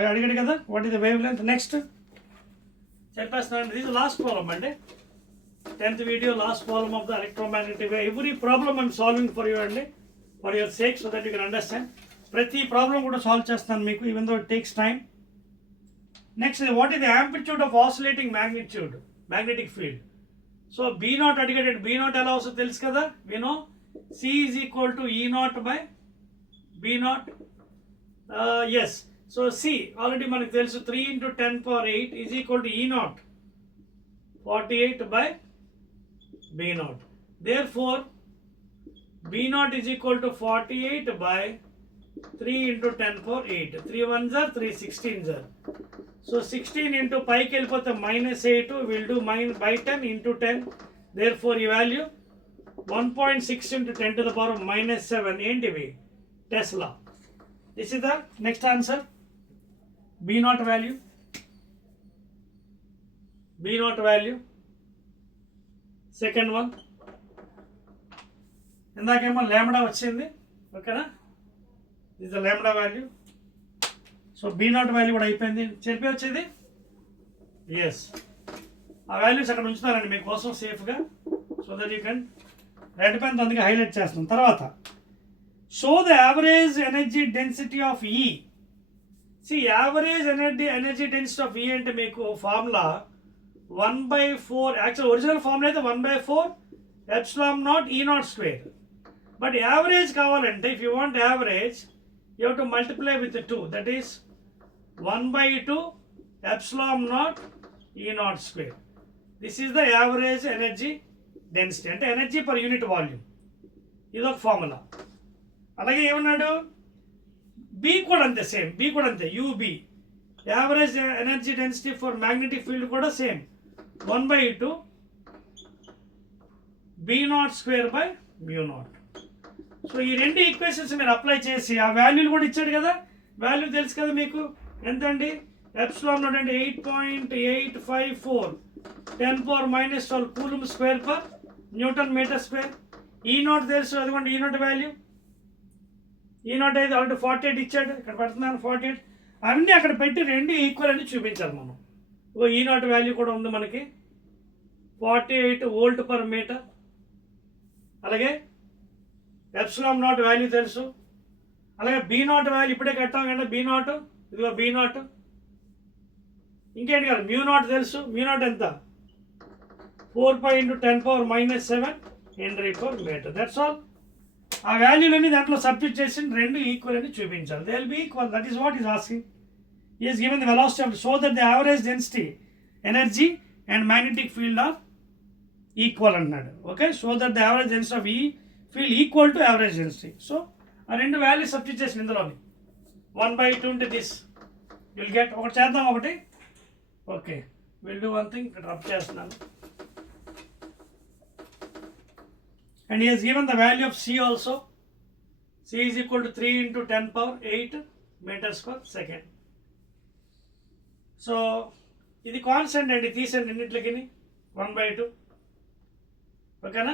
అడిగాడు కదా what is the wave length. Next చెప్పేస్తున్నాను. దిస్ ఇస్ లాస్ట్ ప్రాబ్లమ్ అండి. 10th video last problem of the electromagnetic wave. Every problem I'm solving for you అండి, for your sake, so that you can understand. ప్రతి problem కూడా solve చేస్తాను మీకు, even though it takes time. Next, what is the amplitude of oscillating magnetic field. So B0 అడిగాడు. B0 ఎలా వస్తుందో తెలుసు కదా. we know C is equal to E0 by B0. Yes, so C already మనకు తెలుసు. 3 × 10⁸ is equal to E0 48 by B0. Therefore B0 is equal to 48 by 3 × 10⁸. 3 1s are 3 16s are. So 16 into పైకి వెళ్ళిపోతే -8 will do by 10 into 10. Therefore ఈ value 1.6 × 10 to the power -7 ఏంటివి? Tesla. This is the next answer. B0 value. Second one. ఇందాకేమో lambda వచ్చింది, ఓకేనా. This the lambda value. So B0 value కూడా అయిపోయింది. చెప్పి వచ్చేది ఎస్. ఆ వాల్యూస్ అక్కడ ఉంచుతారండి మీకోసం సేఫ్గా, so that you can red pen అందుకే హైలైట్ చేస్తాం. తర్వాత show the average energy density of E. Average energy density of E అంటే మీకు ఫార్ములా 1/4. యాక్చువల్ ఒరిజినల్ ఫార్ములా అయితే 1/4 ε0 E0². బట్ యావరేజ్ కావాలంటే, if you want average, you have to multiply with 2. That is 1/2 ε0 E0². This is the average energy density, అంటే energy per unit volume. ఇదొక ఫార్ములా. అలాగే ఏమన్నాడు, బి కూడా అంతే, సేమ్. బి కూడా అంతే, UB. Average energy density for magnetic field కూడా సేమ్, 1/2 B0²/μ0. So ఈ రెండు ఈక్వేషన్స్ మీరు అప్లై చేసి ఆ వాల్యూలు కూడా ఇచ్చాడు కదా, వాల్యూ తెలుసు కదా మీకు ఎంతండి. ఎప్సిలాన్ నాట్ అంటే 8.854 10⁻⁻12 coulomb square per newton metre square. ఈ నాట్ తెలుసు, అదిగోండి ఈ నాట్ వాల్యూ. ఈ నాట్ అయితే ఆల్రెడీ 48 ఇచ్చాడు, ఇక్కడ పెడుతున్నాను 48. అన్నీ అక్కడ పెట్టి రెండు ఈక్వల్ అని చూపించాలి మనం. ఈ నాట్ వాల్యూ కూడా ఉంది మనకి, 48 వోల్ట్ పర్ మీటర్. అలాగే ఎప్సిలాన్ నాట్ వాల్యూ తెలుసు. అలాగే బీ నాట్ వాల్యూ ఇప్పుడే కట్టాం కదా, బీ నాట్, ఇదిగో బీ నాట్. ఇంకేంటి కాదు, మ్యూ నాట్ తెలుసు. మ్యూ నాట్ ఎంత, 4π × 10⁻⁻7 H/m. That's all. ఆ వాల్యూలని దాంట్లో సబ్స్టిట్యూట్ చేసి రెండు ఈక్వల్ అని చూపించాలి. They will be equal. That is what is asking. Is given the velocity of, so that the average density energy and magnetic field are equal అన్నాడు. Okay, so that the average density of E field equal to average density. So ఆ రెండు values substitute చేసిన ఇందులోని 1/2 into this will get. ఒకటి చేద్దాం ఒకటి. Okay, will do one thing. ఇక్కడ రబ్ చేస్తున్నాను. And he has given the value of C also. C is equal to 3 × 10⁸ meters per second. So ఇది కాన్స్టెంట్ అండి, తీసండి ఎన్నిట్లకి 1/2. ఓకేనా,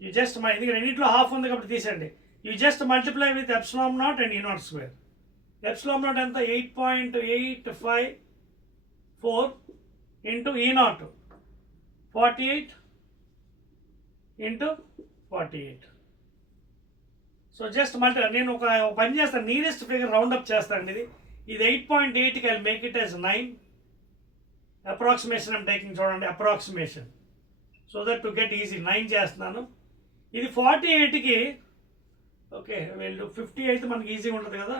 యూ జస్ట్ ఇది రెండిట్లో హాఫ్ ఉంది కాబట్టి తీసండి. You just multiply with epsilon naught and E0 square. Epsilon naught ఎంత, 8.854 ఇంటూ E0, 48 ఇంటూ 48. సో జస్ట్ నేను ఒక పని చేస్తాను, నియరెస్ట్ ఫిగర్ రౌండప్ చేస్తాను. ఇది 8.8కి I make it as 9. Approximation I'm taking, చూడండి approximation, so that to get easy 9 చేస్తున్నాను. ఇది 48కి. ఓకే, వీళ్ళు 50 అయితే మనకి ఈజీగా ఉంటుంది కదా.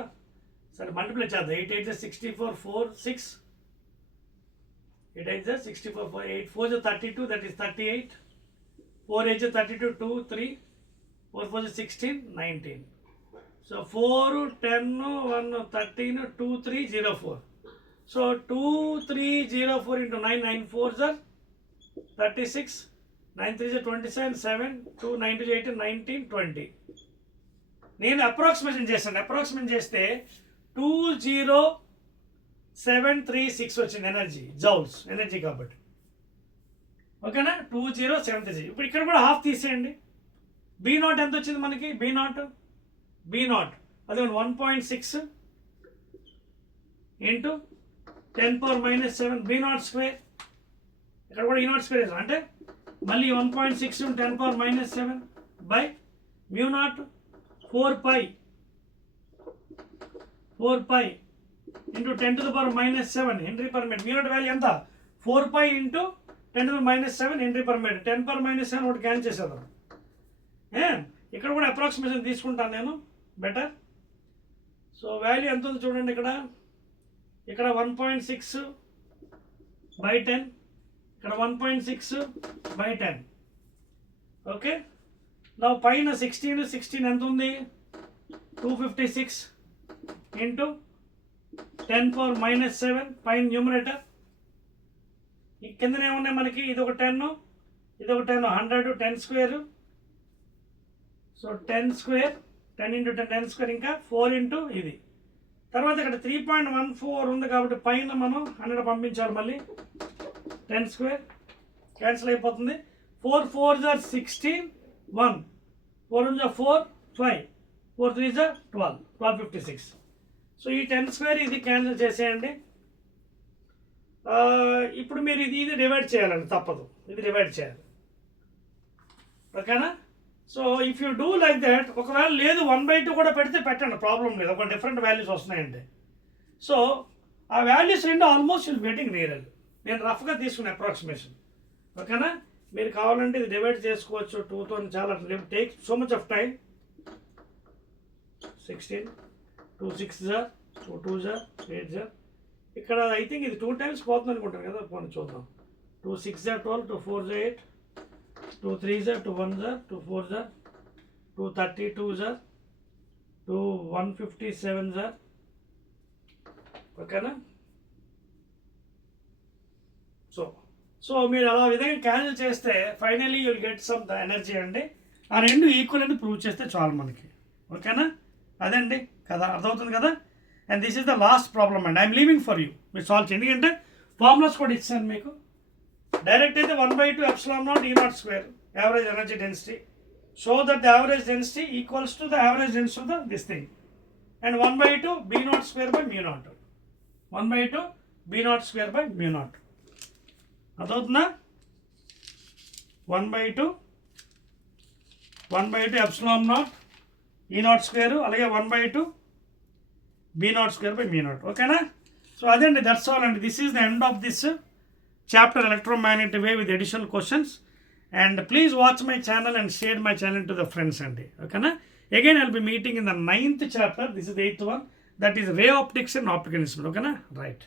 సరే మల్టిప్లై చేద్దాం. 8 8 64 4 6 8 8 64 4 8 4 32, దట్ ఈస్ 38. 4 8 32 2 3 4 4 16 19. సో 4 10 1 13 2 3 0 4. సో 2 3 0 4 into 9 9 4s are 36, 9 3s are 27, 7 2 9 2 8 19 20. నేను అప్రాక్సిమేషన్ చేస్తాను. అప్రాక్సిమేషన్ చేస్తే 20736 వచ్చింది ఎనర్జీ, జౌల్స్ ఎనర్జీ కాబట్టి. ఓకేనా, 20736. ఇప్పుడు ఇక్కడ కూడా హాఫ్ తీసేయండి. B0 ఎంత వచ్చింది మనకి, B0 అది 1.6 ఇంటూ 10⁻⁻7 B0 స్క్వేర్. ఇక్కడ కూడా E0 స్క్వేర్ అంటే మళ్ళీ 1.6 × 10⁻⁻7 బై μ0 4π ఇంటూ 10⁻⁻7 H/m. μ0 వాల్యూ ఎంత, 4π ఇంటూ 10⁻⁻7 H/m. 10⁻⁻7 ఒకటి క్యాన్సిల్ చేసేద్దాం. ఇక్కడ కూడా అప్రాక్సిమేషన్ తీసుకుంటాను నేను, బెటర్. సో వాల్యూ ఎంత ఉంది చూడండి. ఇక్కడ 1.6/10, ఇక్కడ 1.6/10. ఓకే, నా పైన 16 ఎంత ఉంది, 256 ఇంటూ 10⁻⁻7 పైన న్యూమరేటర్. ఈ కిందనే ఉన్నాయి మనకి, ఇది ఒక 10, ఇది ఒక 10, 100 10 స్క్వేర్. సో 10 స్క్వేర్, 10 × 10 10 స్క్వేర్, ఇంకా 4 ఇంటూ ఇది. తర్వాత ఇక్కడ 3.14 ఉంది కాబట్టి పైన మనం 100 పంపించాలి. మళ్ళీ 10 స్క్వేర్ క్యాన్సిల్ అయిపోతుంది. 4 4s are 16, 1 4 1s are 4 5 4 3s are 12 1256. సో ఈ 10 స్క్వేర్ ఇది క్యాన్సిల్ చేసేయండి. ఇప్పుడు మీరు ఇది డివైడ్ చేయాలండి, తప్పదు, ఇది డివైడ్ చేయాలి. ఓకేనా. So if you do like that, ఒకవేళ లేదు 1/2 కూడా పెడితే పెట్టండి, ప్రాబ్లం లేదు. ఒక డిఫరెంట్ వాల్యూస్ వస్తున్నాయండి. సో ఆ వాల్యూస్ రెండు ఆల్మోస్ట్ విల్ గెటింగ్ నియర్. నేను రఫ్గా తీసుకునే అప్రాక్సిమేషన్. ఓకేనా, మీరు కావాలంటే ఇది డివైడ్ చేసుకోవచ్చు 2తో. చాలా take so much of time. 16 2 6s are 2 2s are 8s are. ఇక్కడ ఐ థింక్ ఇది 2 times పోతుంది అనుకుంటాను కదా, పోనీ చూద్దాం. 2 6s are 12, 2 4s are 8, 2 3s are 2 1s are 2 4s are 2 32s are 2 157s are ఓకేనా. సో మీరు అలా విధంగా క్యాన్సిల్ చేస్తే finally you'll get some energy అండి. ఆ రెండు ఈక్వల్ అని ప్రూవ్ చేస్తే చాలు మనకి. ఓకేనా, అదండి కదా, అర్థమవుతుంది కదా. And this is the last problem అండి. ఐఎమ్ లీవింగ్ ఫర్ యూ, మీరు సాల్వ్ చేయండి. ఎందుకంటే ఫార్ములాస్ కూడా ఇచ్చాను మీకు. డైరెక్ట్ అయితే 1/2 ε0 E0 square average energy density. Show that the average density equals to the average density of the this thing. And 1/2 B0 square by μ0. 1/2 B0 square by μ0. అదవుతుందా? 1/2 ε0 E0 square అలాగే 1/2 B0 square by μ0. ఓకేనా. సో అదండి, that's all అండి. This is the end of this chapter electromagnetic wave with additional questions. And please watch my channel and share my channel to the friends అండి. ఓకేనా. Again, I'll be meeting in the 9th chapter. This is the 8th one. That is ray optics and optical instrument. Okay, na? Right.